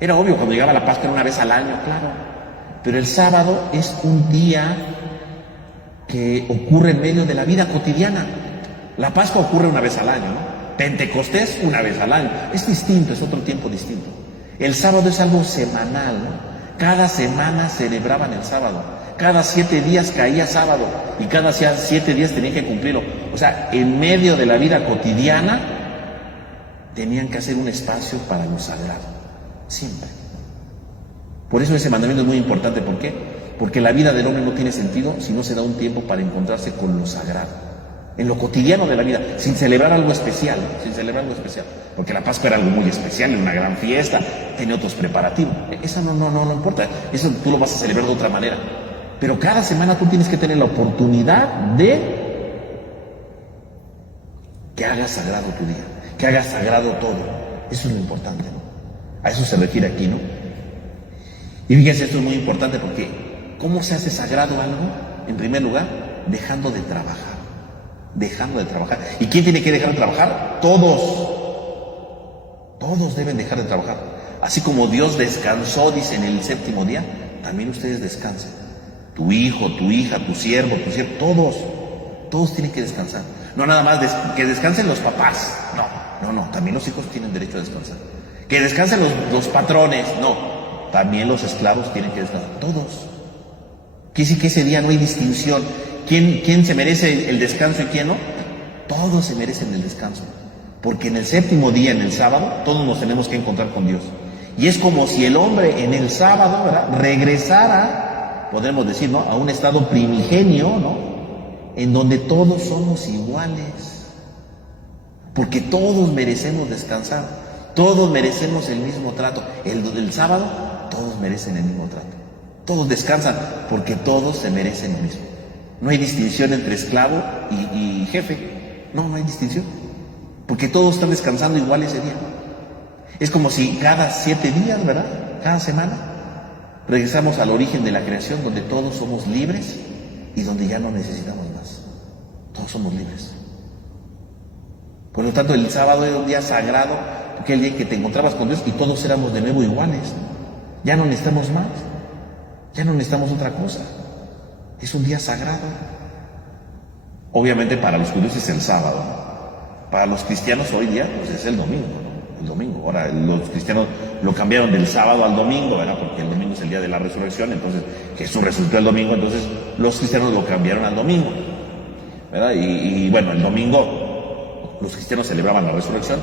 Era obvio, cuando llegaba la Pascua era una vez al año, claro. Pero el sábado es un día que ocurre en medio de la vida cotidiana. La Pascua ocurre una vez al año, ¿no? Pentecostés una vez al año. Es distinto, es otro tiempo distinto. El sábado es algo semanal, ¿no? Cada semana celebraban el sábado. Cada 7 días caía sábado. Y cada 7 días tenían que cumplirlo. O sea, en medio de la vida cotidiana tenían que hacer un espacio para lo sagrado. Siempre. Por eso ese mandamiento es muy importante. ¿Por qué? Porque la vida del hombre no tiene sentido si no se da un tiempo para encontrarse con lo sagrado. en lo cotidiano de la vida, sin celebrar algo especial, sin celebrar algo especial. Porque la Pascua era algo muy especial, era una gran fiesta, tenía otros preparativos. Esa no importa, eso tú lo vas a celebrar de otra manera. Pero cada semana tú tienes que tener la oportunidad de que hagas sagrado tu día, que hagas sagrado todo. Eso es lo importante, ¿no? A eso se refiere aquí, ¿no? Y fíjense, esto es muy importante porque ¿cómo se hace sagrado algo? En primer lugar, dejando de trabajar. Dejando de trabajar. ¿Y quién tiene que dejar de trabajar? Todos. Todos deben dejar de trabajar. Así como Dios descansó, dice, en el séptimo día, también ustedes descansen. Tu hijo, tu hija, tu siervo, todos tienen que descansar. No nada más que descansen los papás. No, también los hijos tienen derecho a descansar. Que descansen los patrones. No, también los esclavos tienen que descansar. Todos. Quiere decir que ese día no hay distinción. ¿Quién se merece el descanso y quién no? Todos se merecen el descanso. Porque en el séptimo día, en el sábado, todos nos tenemos que encontrar con Dios. Y es como si el hombre en el sábado, ¿verdad?, regresara, podemos decir, ¿no?, a un estado primigenio, ¿no?, en donde todos somos iguales. Porque todos merecemos descansar. Todos merecemos el mismo trato. El sábado, todos merecen el mismo trato. Todos descansan porque todos se merecen lo mismo. No hay distinción entre esclavo y jefe. No hay distinción. Porque todos están descansando igual ese día. Es como si cada 7 días, ¿verdad?, cada semana, regresamos al origen de la creación, donde todos somos libres y donde ya no necesitamos más. Todos somos libres. Por lo tanto, el sábado era un día sagrado, porque el día en que te encontrabas con Dios y todos éramos de nuevo iguales. Ya no necesitamos más. Ya no necesitamos otra cosa. Es un día sagrado. Obviamente para los judíos es el sábado, ¿no? Para los cristianos hoy día pues es el domingo, ¿no? El domingo. Ahora los cristianos lo cambiaron del sábado al domingo, ¿verdad? Porque el domingo es el día de la resurrección, entonces Jesús resucitó el domingo, entonces los cristianos lo cambiaron al domingo, ¿verdad? Y bueno, el domingo los cristianos celebraban la resurrección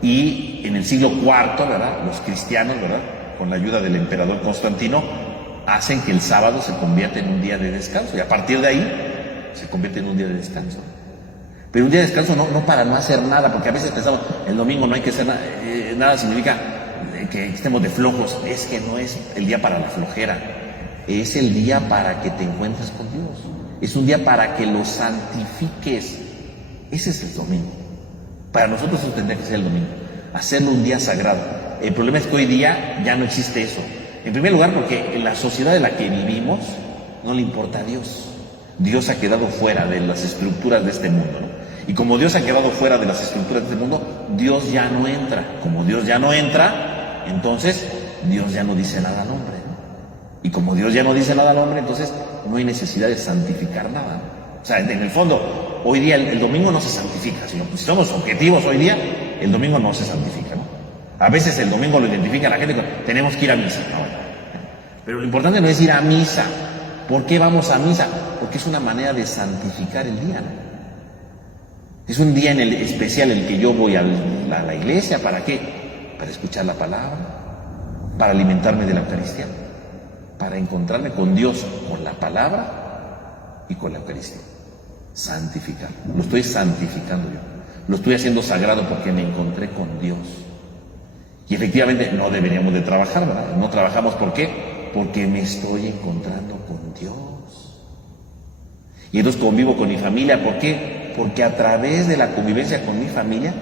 y en el siglo IV, ¿verdad?, los cristianos, ¿verdad?, con la ayuda del emperador Constantino, hacen que el sábado se convierta en un día de descanso y a partir de ahí se convierte en un día de descanso. Pero un día de descanso no para no hacer nada, porque a veces pensamos, el domingo no hay que hacer nada, nada significa que estemos de flojos. Es que no es el día para la flojera, es el día para que te encuentres con Dios, es un día para que lo santifiques. Ese es el domingo. Para nosotros eso tendría que ser el domingo, hacerlo un día sagrado. El problema es que hoy día ya no existe eso. En primer lugar, porque en la sociedad en la que vivimos no le importa a Dios. Dios ha quedado fuera de las estructuras de este mundo, ¿no? Y como Dios ha quedado fuera de las estructuras de este mundo, Dios ya no entra. Como Dios ya no entra, entonces Dios ya no dice nada al hombre, ¿no? Y como Dios ya no dice nada al hombre, entonces no hay necesidad de santificar nada, ¿no? O sea, en el fondo, hoy día el domingo no se santifica, sino si somos objetivos hoy día, el domingo no se santifica, ¿no? A veces el domingo lo identifica la gente como, tenemos que ir a misa, ¿no? Pero lo importante no es ir a misa. ¿Por qué vamos a misa? Porque es una manera de santificar el día, ¿no? Es un día en el especial en el que yo voy a la iglesia. ¿Para qué? Para escuchar la palabra, para alimentarme de la Eucaristía, para encontrarme con Dios, con la palabra y con la Eucaristía. Santificar. Lo estoy santificando yo. Lo estoy haciendo sagrado porque me encontré con Dios. Y efectivamente no deberíamos de trabajar, ¿verdad? No trabajamos, ¿por qué? Porque me estoy encontrando con Dios. Y entonces convivo con mi familia, ¿por qué? Porque a través de la convivencia con mi familia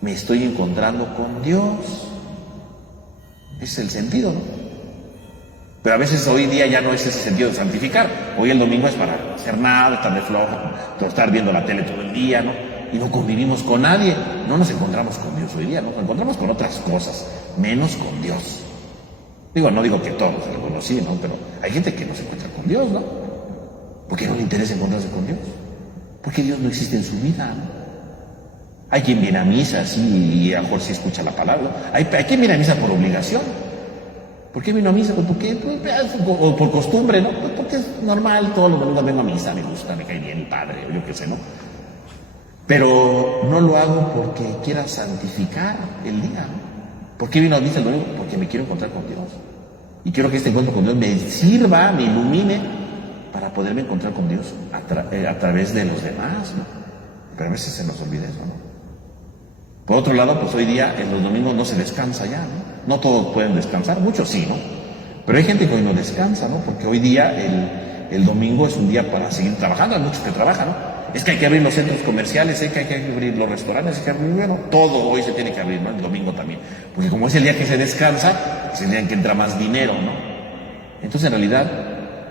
me estoy encontrando con Dios. Ese es el sentido, ¿no? Pero a veces hoy día ya no es ese sentido de santificar. Hoy el domingo es para hacer nada, estar de flojo, estar viendo la tele todo el día, ¿no? Y no convivimos con nadie. No nos encontramos con Dios hoy día, nos encontramos con otras cosas, menos con Dios. No digo que todos, algunos sí, ¿no? Pero hay gente que no se encuentra con Dios, ¿no? ¿Por qué no le interesa encontrarse con Dios? Porque Dios no existe en su vida, ¿no? Hay quien viene a misa, sí, y a lo mejor sí escucha la palabra. Hay quien viene a misa por obligación. ¿Por qué vino a misa? ¿Por qué? O por costumbre, ¿no? Pues porque es normal, todos los domingos vengo a misa, me gusta, me cae bien el padre, o yo qué sé, ¿no? Pero no lo hago porque quiera santificar el día, ¿no? ¿Por qué vino a misa el domingo? Porque me quiero encontrar con Dios. Y quiero que este encuentro con Dios me sirva, me ilumine, para poderme encontrar con Dios a través de los demás, ¿no? Pero a veces se nos olvida eso, ¿no? Por otro lado, pues hoy día en los domingos no se descansa ya, ¿no? No todos pueden descansar, muchos sí, ¿no? Pero hay gente que hoy no descansa, ¿no? Porque hoy día el domingo es un día para seguir trabajando, hay muchos que trabajan, ¿no? Es que hay que abrir los centros comerciales, hay que abrir los restaurantes, hay que abrir, bueno, todo hoy se tiene que abrir, ¿no? El domingo también. Porque como es el día que se descansa, es el día en que entra más dinero, ¿no? Entonces, en realidad,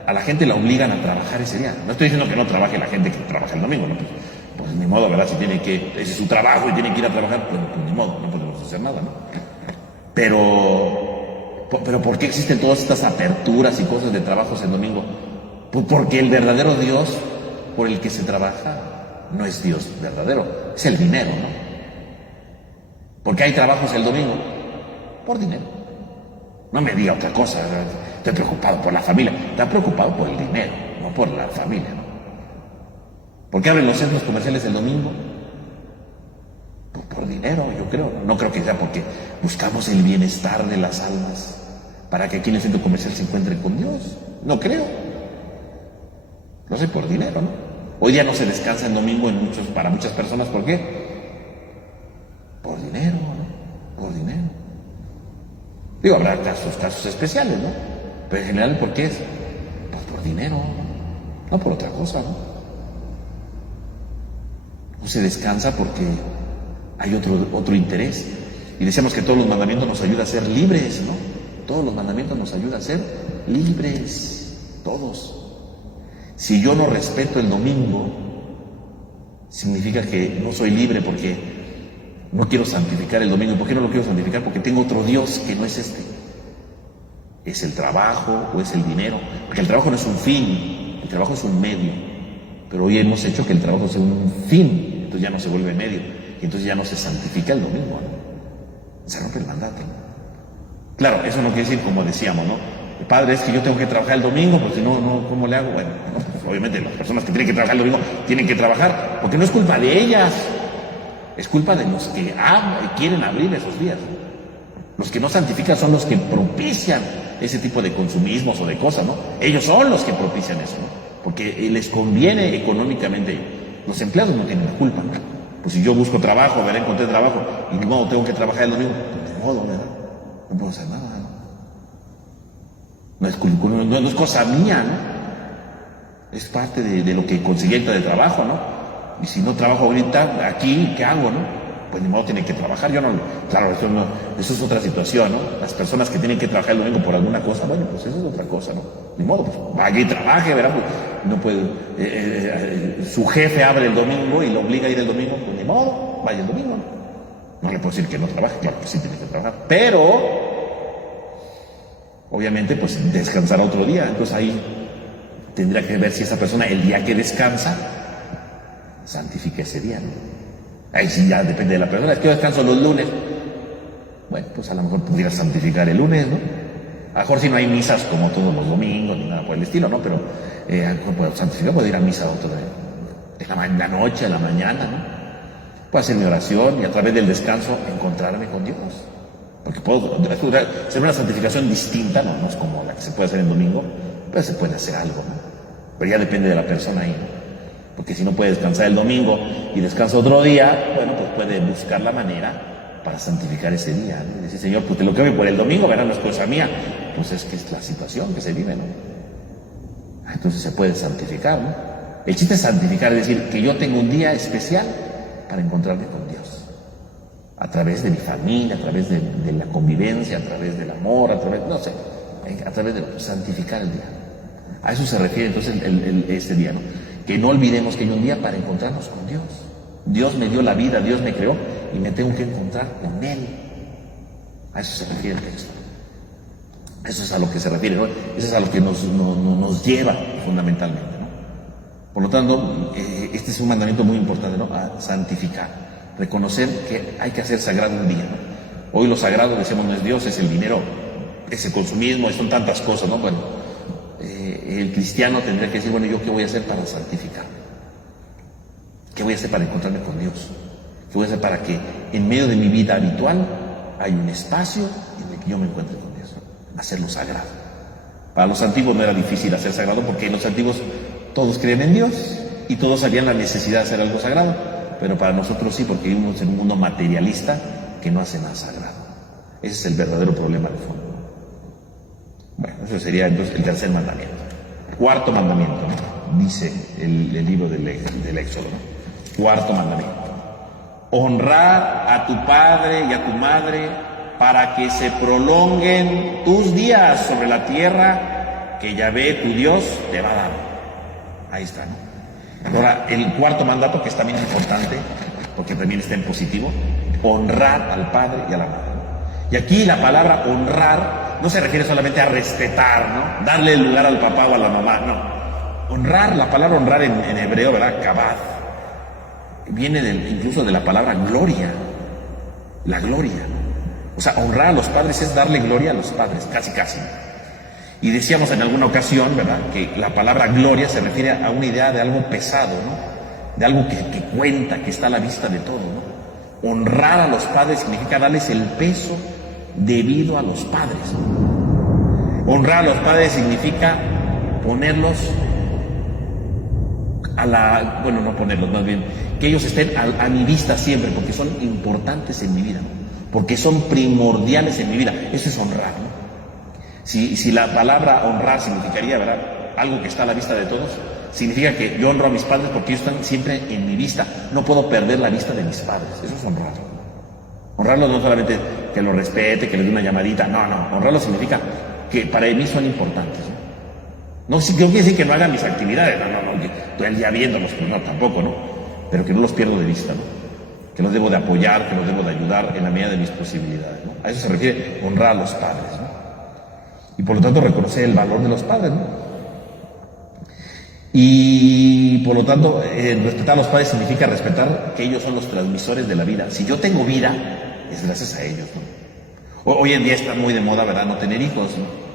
a la gente la obligan a trabajar ese día. No estoy diciendo que no trabaje la gente que trabaja el domingo, ¿no? Pues ni modo, ¿verdad? Si tiene que, ese es su trabajo y tiene que ir a trabajar, pues ni modo, no podemos hacer nada, ¿no? Pero ¿por qué existen todas estas aperturas y cosas de trabajos el domingo? Pues porque el verdadero Dios por el que se trabaja no es Dios verdadero, es el dinero, ¿no? ¿Por qué hay trabajos el domingo? Por dinero. No me diga otra cosa, estoy preocupado por la familia, está preocupado por el dinero, no por la familia, ¿no? ¿Por qué abren los centros comerciales el domingo? Pues por dinero, yo creo. No creo que sea porque buscamos el bienestar de las almas para que aquí en el centro comercial se encuentren con Dios. No creo. No sé, por dinero, ¿no? Hoy día no se descansa el domingo para muchas personas, ¿por qué? Por dinero, ¿no? Por dinero. Digo, habrá casos especiales, ¿no? Pero en general, ¿por qué es? Pues por dinero, no por otra cosa, ¿no? No se descansa porque hay otro interés. Y decíamos que todos los mandamientos nos ayudan a ser libres, ¿no? Todos los mandamientos nos ayudan a ser libres, todos. Si yo no respeto el domingo, significa que no soy libre porque no quiero santificar el domingo. ¿Por qué no lo quiero santificar? Porque tengo otro Dios que no es este. ¿Es el trabajo o es el dinero? Porque el trabajo no es un fin, el trabajo es un medio. Pero hoy hemos hecho que el trabajo sea un fin, entonces ya no se vuelve medio. Y entonces ya no se santifica el domingo, ¿no? Se rompe el mandato, ¿no? Claro, eso no quiere decir como decíamos, ¿no? Padre, es que yo tengo que trabajar el domingo, pues si no, ¿cómo le hago? Bueno, pues obviamente las personas que tienen que trabajar el domingo tienen que trabajar, porque no es culpa de ellas, es culpa de los que quieren abrir esos días. Los que no santifican son los que propician ese tipo de consumismos o de cosas, ¿no? Ellos son los que propician eso, ¿no? Porque les conviene económicamente. Los empleados no tienen la culpa, ¿no? Pues si yo busco trabajo, encontré trabajo, y ni modo tengo que trabajar el domingo, pues ni modo, ¿verdad? No puedo hacer nada, ¿no? No es cosa mía, ¿no? Es parte de lo que conseguí de trabajo, ¿no? Y si no trabajo ahorita, aquí, ¿qué hago, no? Pues ni modo tiene que trabajar. Yo no, claro, eso es otra situación, ¿no? Las personas que tienen que trabajar el domingo por alguna cosa, bueno, pues eso es otra cosa, ¿no? Ni modo, pues vaya y trabaje, ¿verdad? Pues no puede, su jefe abre el domingo y lo obliga a ir el domingo, pues ni modo, vaya el domingo, ¿no? No le puedo decir que no trabaje, claro que sí tiene que trabajar, pero obviamente, pues descansar otro día. Entonces ahí tendría que ver si esa persona, el día que descansa, santifica ese día, ¿no? Ahí sí ya depende de la persona. Es que yo descanso los lunes. Bueno, pues a lo mejor pudiera santificar el lunes, ¿no? A lo mejor si no hay misas como todos los domingos ni nada por el estilo, ¿no? Pero a lo mejor puedo santificar, puedo ir a misa en la noche, a la mañana, ¿no? Puedo hacer mi oración y a través del descanso encontrarme con Dios. Porque puedo hacer una santificación distinta, no es como la que se puede hacer en domingo, pero se puede hacer algo, ¿no? Pero ya depende de la persona ahí, ¿no? Porque si no puede descansar el domingo y descansa otro día, bueno, pues puede buscar la manera para santificar ese día, ¿no? Y decir, Señor, pues te lo cambio por el domingo, ¿verdad? No es cosa mía. Pues es que es la situación que se vive, ¿no? Entonces se puede santificar, ¿no? El chiste es santificar, es decir, que yo tengo un día especial para encontrarme con Dios. A través de mi familia, a través de la convivencia, a través del amor, a través de santificar el día. A eso se refiere entonces este día, ¿no? Que no olvidemos que hay un día para encontrarnos con Dios. Dios me dio la vida, Dios me creó y me tengo que encontrar con Él. A eso se refiere el texto. Eso es a lo que se refiere, ¿no? Eso es a lo que nos lleva fundamentalmente, ¿no? Por lo tanto, este es un mandamiento muy importante, ¿no? A santificar. Reconocer que hay que hacer sagrado un día, ¿no? Hoy lo sagrado, decimos, no es Dios, es el dinero, es el consumismo, son tantas cosas, ¿no? Bueno, el cristiano tendría que decir, bueno, ¿yo qué voy a hacer para santificarme? ¿Qué voy a hacer para encontrarme con Dios? ¿Qué voy a hacer para que en medio de mi vida habitual hay un espacio en el que yo me encuentre con Dios, ¿no? Hacerlo sagrado. Para los antiguos no era difícil hacer sagrado porque los antiguos todos creen en Dios y todos sabían la necesidad de hacer algo sagrado, pero para nosotros sí, porque vivimos en un mundo materialista que no hace nada sagrado. Ese es el verdadero problema de fondo. Bueno, eso sería entonces el tercer mandamiento. Cuarto mandamiento, ¿no? Dice el libro del Éxodo, ¿no? Cuarto mandamiento: honrar a tu padre y a tu madre para que se prolonguen tus días sobre la tierra que Yahvé tu Dios te va a dar. Ahí está, ¿no? Ahora, el cuarto mandato, que es también importante, porque también está en positivo: honrar al padre y a la madre. Y aquí la palabra honrar no se refiere solamente a respetar, ¿no? Darle el lugar al papá o a la mamá, no. Honrar, la palabra honrar en hebreo, ¿verdad? Kabad, viene incluso de la palabra gloria, la gloria. O sea, honrar a los padres es darle gloria a los padres, casi, casi. Y decíamos en alguna ocasión, ¿verdad?, que la palabra gloria se refiere a una idea de algo pesado, ¿no? De algo que cuenta, que está a la vista de todo, ¿no? Honrar a los padres significa darles el peso debido a los padres. Honrar a los padres significa ponerlos no ponerlos, más bien, que ellos estén a mi vista siempre, porque son importantes en mi vida, ¿no? Porque son primordiales en mi vida. Eso es honrar, ¿no? Si la palabra honrar significaría, ¿verdad?, algo que está a la vista de todos, significa que yo honro a mis padres porque ellos están siempre en mi vista. No puedo perder la vista de mis padres. Eso es honrar. Honrarlos no solamente que los respete, que les dé una llamadita, no. Honrarlos significa que para mí son importantes, ¿no? No quiere decir que no hagan mis actividades, no, que estoy al día viéndolos, pues no, tampoco, ¿no? Pero que no los pierdo de vista, ¿no? Que los debo de apoyar, que los debo de ayudar en la medida de mis posibilidades, ¿no? A eso se refiere honrar a los padres, ¿no? Y por lo tanto reconocer el valor de los padres, ¿no? Y por lo tanto, respetar a los padres significa respetar que ellos son los transmisores de la vida. Si yo tengo vida, es gracias a ellos, ¿no? Hoy en día está muy de moda, ¿verdad?, no tener hijos, ¿no?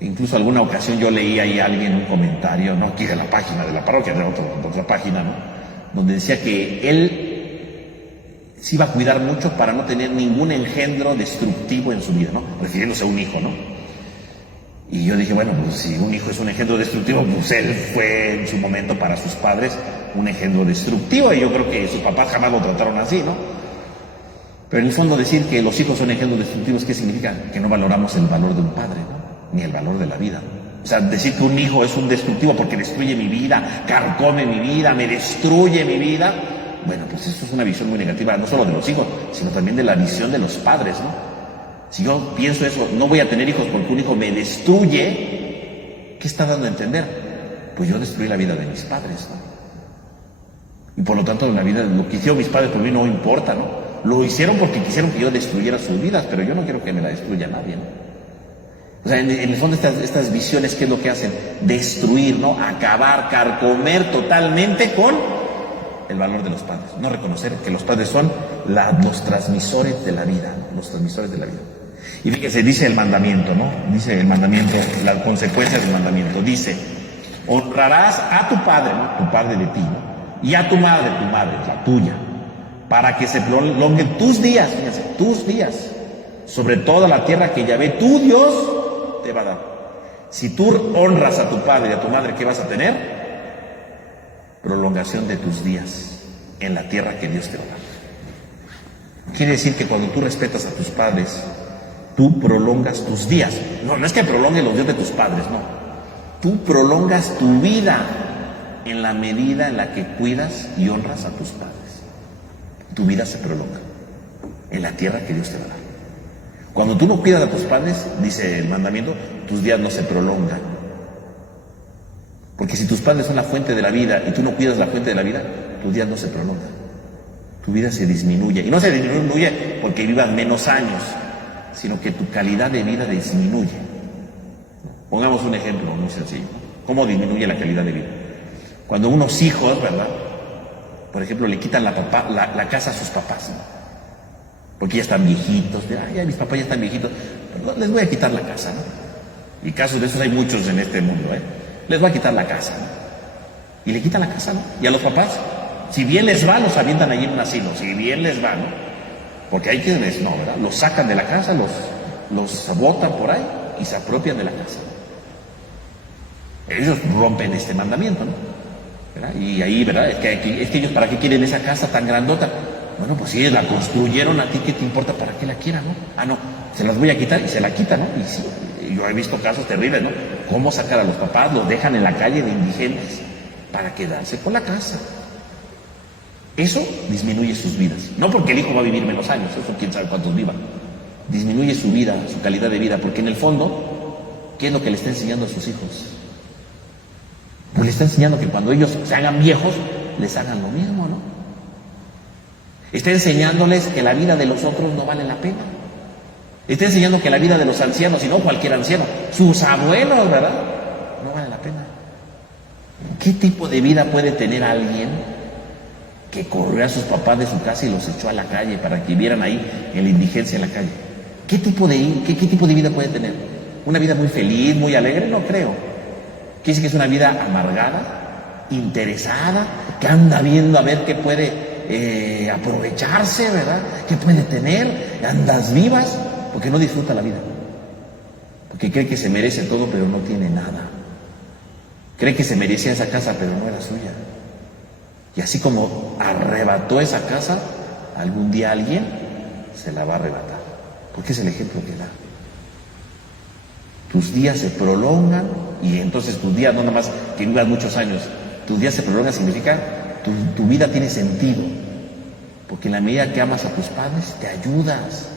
Incluso alguna ocasión yo leí ahí a alguien un comentario, no aquí de la página de la parroquia, de otra página, ¿no?, donde decía que él se iba a cuidar mucho para no tener ningún engendro destructivo en su vida, ¿no?, refiriéndose a un hijo, ¿no? Y yo dije, bueno, pues si un hijo es un engendro destructivo, pues él fue en su momento para sus padres un engendro destructivo, y yo creo que sus papás jamás lo trataron así, ¿no? Pero en el fondo decir que los hijos son engendros destructivos, ¿qué significa? Que no valoramos el valor de un padre, ¿no?, ni el valor de la vida. O sea, decir que un hijo es un destructivo porque destruye mi vida, carcome mi vida, me destruye mi vida, bueno, pues eso es una visión muy negativa, no solo de los hijos, sino también de la visión de los padres, ¿no? Si yo pienso eso, no voy a tener hijos porque un hijo me destruye, ¿qué está dando a entender? Pues yo destruí la vida de mis padres, ¿no? Y por lo tanto, en la vida, lo que hicieron mis padres por mí no importa, ¿no? Lo hicieron porque quisieron que yo destruyera sus vidas, pero yo no quiero que me la destruya nadie, ¿no? O sea, en el fondo estas visiones, ¿qué es lo que hacen? Destruir, ¿no? Acabar, carcomer totalmente con el valor de los padres. No reconocer que los padres son los transmisores de la vida, ¿no? Los transmisores de la vida. Y fíjese, dice el mandamiento, ¿no? Dice el mandamiento, las consecuencias del mandamiento. Dice, honrarás a tu padre, ¿no?, tu padre de ti, ¿no?, y a tu madre, la tuya, para que se prolonguen tus días, fíjense, tus días, sobre toda la tierra que Yahvé, tu Dios, te va a dar. Si tú honras a tu padre y a tu madre, ¿qué vas a tener? Prolongación de tus días en la tierra que Dios te va a dar. Quiere decir que cuando tú respetas a tus padres, tú prolongas tus días. No es que prolongues los días de tus padres, no. Tú prolongas tu vida en la medida en la que cuidas y honras a tus padres. Tu vida se prolonga en la tierra que Dios te va a dar. Cuando tú no cuidas a tus padres, dice el mandamiento, tus días no se prolongan. Porque si tus padres son la fuente de la vida y tú no cuidas la fuente de la vida, tus días no se prolongan. Tu vida se disminuye. Y no se disminuye porque vivas menos años, sino que tu calidad de vida disminuye. Pongamos un ejemplo muy sencillo. ¿Cómo disminuye la calidad de vida? Cuando unos hijos, ¿verdad?, por ejemplo, le quitan la casa a sus papás, ¿no?, porque ya están viejitos, ya mis papás ya están viejitos, no, les voy a quitar la casa, ¿no? Y casos de esos hay muchos en este mundo, les voy a quitar la casa, ¿no? Y le quitan la casa, ¿no? Y a los papás, si bien les va, los avientan allí en un asilo, si bien les va, ¿no? Porque hay quienes no, ¿verdad? Los sacan de la casa, los botan por ahí y se apropian de la casa. Ellos rompen este mandamiento, ¿no? ¿Verdad? Y ahí, ¿verdad? Es que ellos, ¿para qué quieren esa casa tan grandota? Bueno, pues si ellos la construyeron, ¿a ti qué te importa para qué la quieran, no? Ah, no, se las voy a quitar y se la quitan, ¿no? Y sí, yo he visto casos terribles, ¿no? Cómo sacar a los papás, los dejan en la calle de indigentes para quedarse con la casa. Eso disminuye sus vidas. No porque el hijo va a vivir menos años, eso quién sabe cuántos vivan. Disminuye su vida, su calidad de vida, porque en el fondo, ¿qué es lo que le está enseñando a sus hijos? Pues le está enseñando que cuando ellos se hagan viejos, les hagan lo mismo, ¿no? Está enseñándoles que la vida de los otros no vale la pena. Está enseñando que la vida de los ancianos, y no cualquier anciano, sus abuelos, ¿verdad? No vale la pena. ¿Qué tipo de vida puede tener alguien que corrió a sus papás de su casa y los echó a la calle para que vivieran ahí en la indigencia en la calle? ¿Qué tipo de vida puede tener? ¿Una vida muy feliz, muy alegre? No creo. Quiere decir que es una vida amargada, interesada, que anda viendo a ver qué puede aprovecharse, ¿verdad? ¿Qué puede tener? Andas vivas, porque no disfruta la vida. Porque cree que se merece todo, pero no tiene nada. Cree que se merecía esa casa, pero no era suya. Y así como arrebató esa casa, algún día alguien se la va a arrebatar. Porque es el ejemplo que da. Tus días se prolongan y entonces tus días, no nada más que vivas muchos años, tus días se prolongan significa tu vida tiene sentido. Porque en la medida que amas a tus padres, te ayudas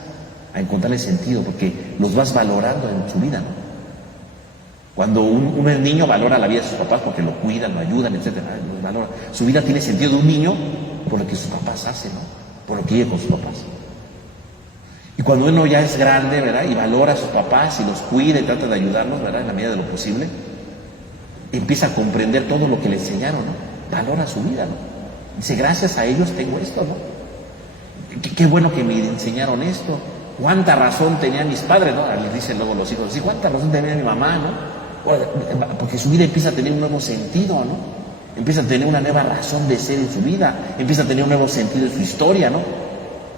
a encontrarle sentido, porque los vas valorando en su vida, ¿no? Cuando uno es niño, valora la vida de sus papás porque lo cuidan, lo ayudan, etc. Valora. Su vida tiene sentido de un niño por lo que sus papás hacen, ¿no? Por lo que vive con sus papás. Y cuando uno ya es grande, ¿verdad? Y valora a sus papás y los cuida y trata de ayudarlos, ¿verdad? En la medida de lo posible, empieza a comprender todo lo que le enseñaron, ¿no? Valora su vida, ¿no? Dice, gracias a ellos tengo esto, ¿no? Qué bueno que me enseñaron esto. Cuánta razón tenían mis padres, ¿no? Les dicen luego los hijos, sí, cuánta razón tenía mi mamá, ¿no? Porque su vida empieza a tener un nuevo sentido, ¿no? Empieza a tener una nueva razón de ser en su vida, empieza a tener un nuevo sentido en su historia, ¿no?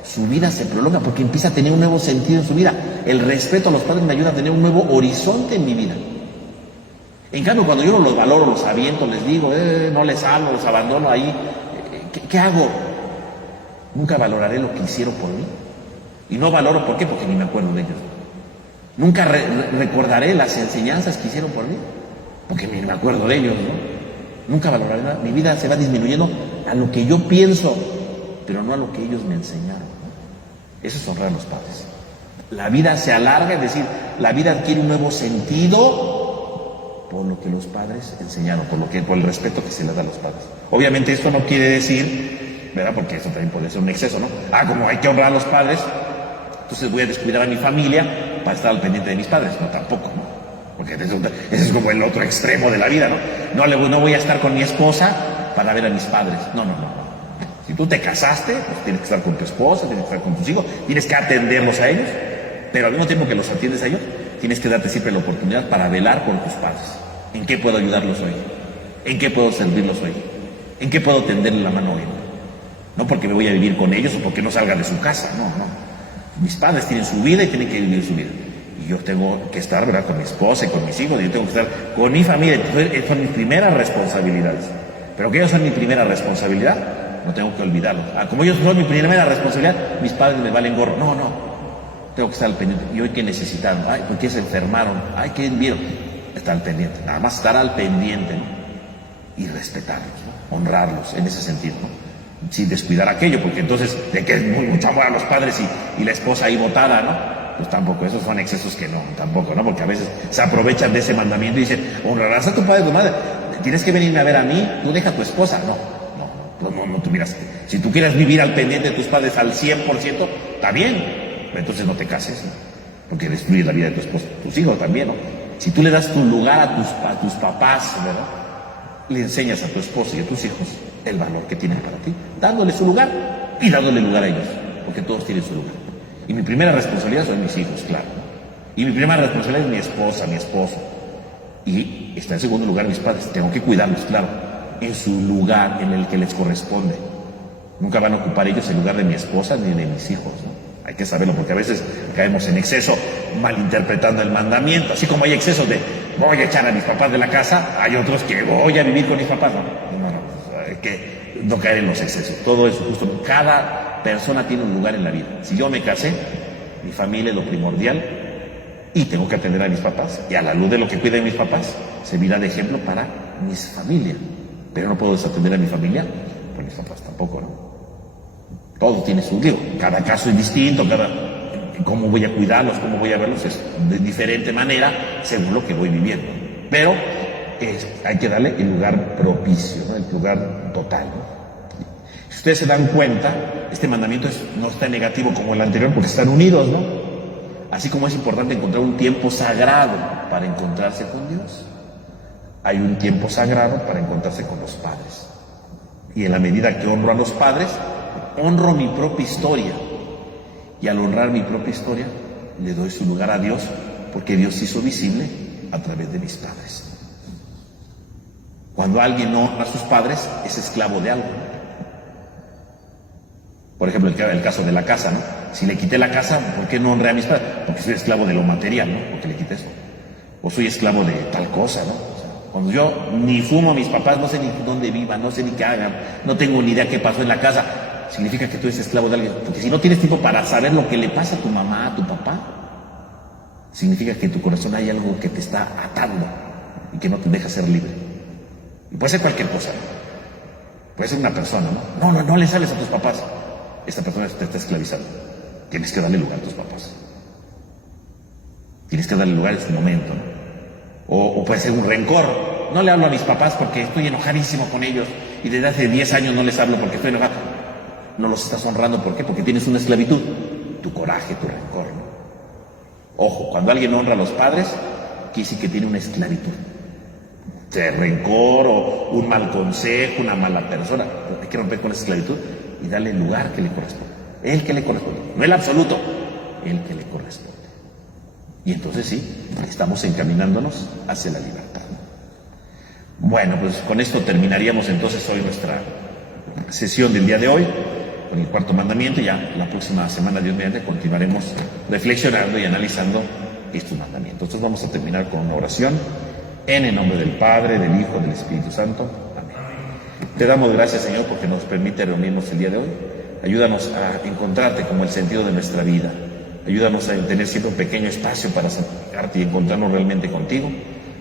Su vida se prolonga porque empieza a tener un nuevo sentido en su vida. El respeto a los padres me ayuda a tener un nuevo horizonte en mi vida. En cambio, cuando yo no los valoro, los aviento, les digo, no les hablo, los abandono ahí, ¿qué hago? Nunca valoraré lo que hicieron por mí. Y no valoro, ¿por qué? Porque ni me acuerdo de ellos. Nunca recordaré las enseñanzas que hicieron por mí, porque ni me acuerdo de ellos, ¿no? Nunca valoraré nada. Mi vida se va disminuyendo a lo que yo pienso, pero no a lo que ellos me enseñaron, ¿no? Eso es honrar a los padres. La vida se alarga, es decir, la vida adquiere un nuevo sentido por lo que los padres enseñaron, por el respeto que se les da a los padres. Obviamente esto no quiere decir, ¿verdad? Porque eso también puede ser un exceso, ¿no? Como hay que honrar a los padres, entonces voy a descuidar a mi familia para estar al pendiente de mis padres. No, tampoco, ¿no? Porque ese es como el otro extremo de la vida, ¿no? No voy a estar con mi esposa para ver a mis padres. No. Si tú te casaste, pues tienes que estar con tu esposa, tienes que estar con tus hijos, tienes que atenderlos a ellos, pero al mismo tiempo que los atiendes a ellos, tienes que darte siempre la oportunidad para velar por tus padres. ¿En qué puedo ayudarlos hoy? ¿En qué puedo servirlos hoy? ¿En qué puedo tenderle la mano hoy? No porque me voy a vivir con ellos o porque no salga de su casa, no. Mis padres tienen su vida y tienen que vivir su vida. Y yo tengo que estar, ¿verdad?, con mi esposa y con mis hijos, y yo tengo que estar con mi familia. Entonces, son mis primeras responsabilidades. Pero que ellos son mi primera responsabilidad, no tengo que olvidarlo. Como ellos son mi primera responsabilidad, mis padres me valen gorro. No. Tengo que estar al pendiente. ¿Y hoy qué necesitaron? ¿Por qué se enfermaron? ¿Qué vieron? Estar al pendiente. Nada más estar al pendiente, ¿no? Y respetarlos, ¿no? Honrarlos en ese sentido, ¿no? Sin descuidar aquello, porque entonces, de que es mucho amor a los padres y la esposa ahí botada, ¿no? Pues tampoco, esos son excesos que no, tampoco, ¿no? Porque a veces se aprovechan de ese mandamiento y dicen, honrarás a tu padre y a tu madre. Tienes que venirme a ver a mí, tú deja a tu esposa. No, tú miras. Si tú quieres vivir al pendiente de tus padres al 100%, está bien, pero entonces no te cases, ¿no? Porque destruyes la vida de tu esposa, tus hijos también, ¿no? Si tú le das tu lugar a tus papás, ¿verdad?, le enseñas a tu esposa y a tus hijos el valor que tienen para ti, dándole su lugar y dándole lugar a ellos, porque todos tienen su lugar. Y mi primera responsabilidad son mis hijos, claro. Y mi primera responsabilidad es mi esposa, mi esposo. Y está en segundo lugar mis padres. Tengo que cuidarlos, claro, en su lugar, en el que les corresponde. Nunca van a ocupar ellos el lugar de mi esposa ni de mis hijos, ¿no? Hay que saberlo, porque a veces caemos en exceso malinterpretando el mandamiento, así como hay excesos de voy a echar a mis papás de la casa, hay otros que voy a vivir con mis papás. No, hay que no caer en los excesos. Todo eso justo. Cada persona tiene un lugar en la vida. Si yo me casé, mi familia es lo primordial y tengo que atender a mis papás. Y a la luz de lo que cuiden mis papás, servirá de ejemplo para mis familias. Pero no puedo desatender a mi familia por mis papás tampoco, ¿no? Todo tiene su digo. Cada caso es distinto, cómo voy a cuidarlos, cómo voy a verlos, es de diferente manera según lo que voy viviendo. Pero hay que darle el lugar propicio, ¿no? El lugar total, ¿no? Si ustedes se dan cuenta, este mandamiento no está negativo como el anterior porque están unidos, ¿no? Así como es importante encontrar un tiempo sagrado para encontrarse con Dios, hay un tiempo sagrado para encontrarse con los padres. Y en la medida que honro a los padres, honro mi propia historia. Y al honrar mi propia historia, le doy su lugar a Dios, porque Dios se hizo visible a través de mis padres. Cuando alguien no honra a sus padres, es esclavo de algo. Por ejemplo, el caso de la casa, ¿no? Si le quité la casa, ¿por qué no honré a mis padres? Porque soy esclavo de lo material, ¿no? Porque le quité eso. O soy esclavo de tal cosa, ¿no? O sea, cuando yo ni fumo a mis papás, no sé ni dónde vivan, no sé ni qué hagan, no tengo ni idea qué pasó en la casa, significa que tú eres esclavo de alguien. Porque si no tienes tiempo para saber lo que le pasa a tu mamá, a tu papá, significa que en tu corazón hay algo que te está atando y que no te deja ser libre. Y puede ser cualquier cosa, ¿no? Puede ser una persona, ¿no? No le sabes a tus papás. Esta persona te está esclavizando. Tienes que darle lugar a tus papás. Tienes que darle lugar en su momento, ¿no? O puede ser un rencor. No le hablo a mis papás porque estoy enojadísimo con ellos y desde hace 10 años no les hablo porque estoy enojado. No los estás honrando, ¿por qué? Porque tienes una esclavitud. Tu coraje, tu rencor, ¿no? Ojo, cuando alguien honra a los padres, quiere decir que tiene una esclavitud. De rencor o un mal consejo, una mala persona. Hay que romper con esa esclavitud y darle el lugar que le corresponde. El que le corresponde. No el absoluto, el que le corresponde. Y entonces sí, estamos encaminándonos hacia la libertad. Bueno, pues con esto terminaríamos entonces hoy nuestra sesión del día de hoy, con el cuarto mandamiento. Ya la próxima semana, Dios mediante, continuaremos reflexionando y analizando estos mandamientos. Entonces vamos a terminar con una oración en el nombre del Padre, del Hijo, del Espíritu Santo. Amén. Te damos gracias, Señor, porque nos permite reunirnos el día de hoy. Ayúdanos a encontrarte como el sentido de nuestra vida. Ayúdanos a tener siempre un pequeño espacio para santificarte y encontrarnos realmente contigo,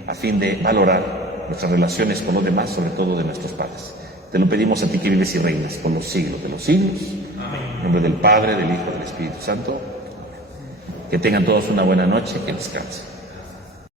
a fin de valorar nuestras relaciones con los demás, sobre todo de nuestros padres. Te lo pedimos a ti que vives y reinas por los siglos de los siglos. Amén. En nombre del Padre, del Hijo y del Espíritu Santo. Que tengan todos una buena noche, que descansen.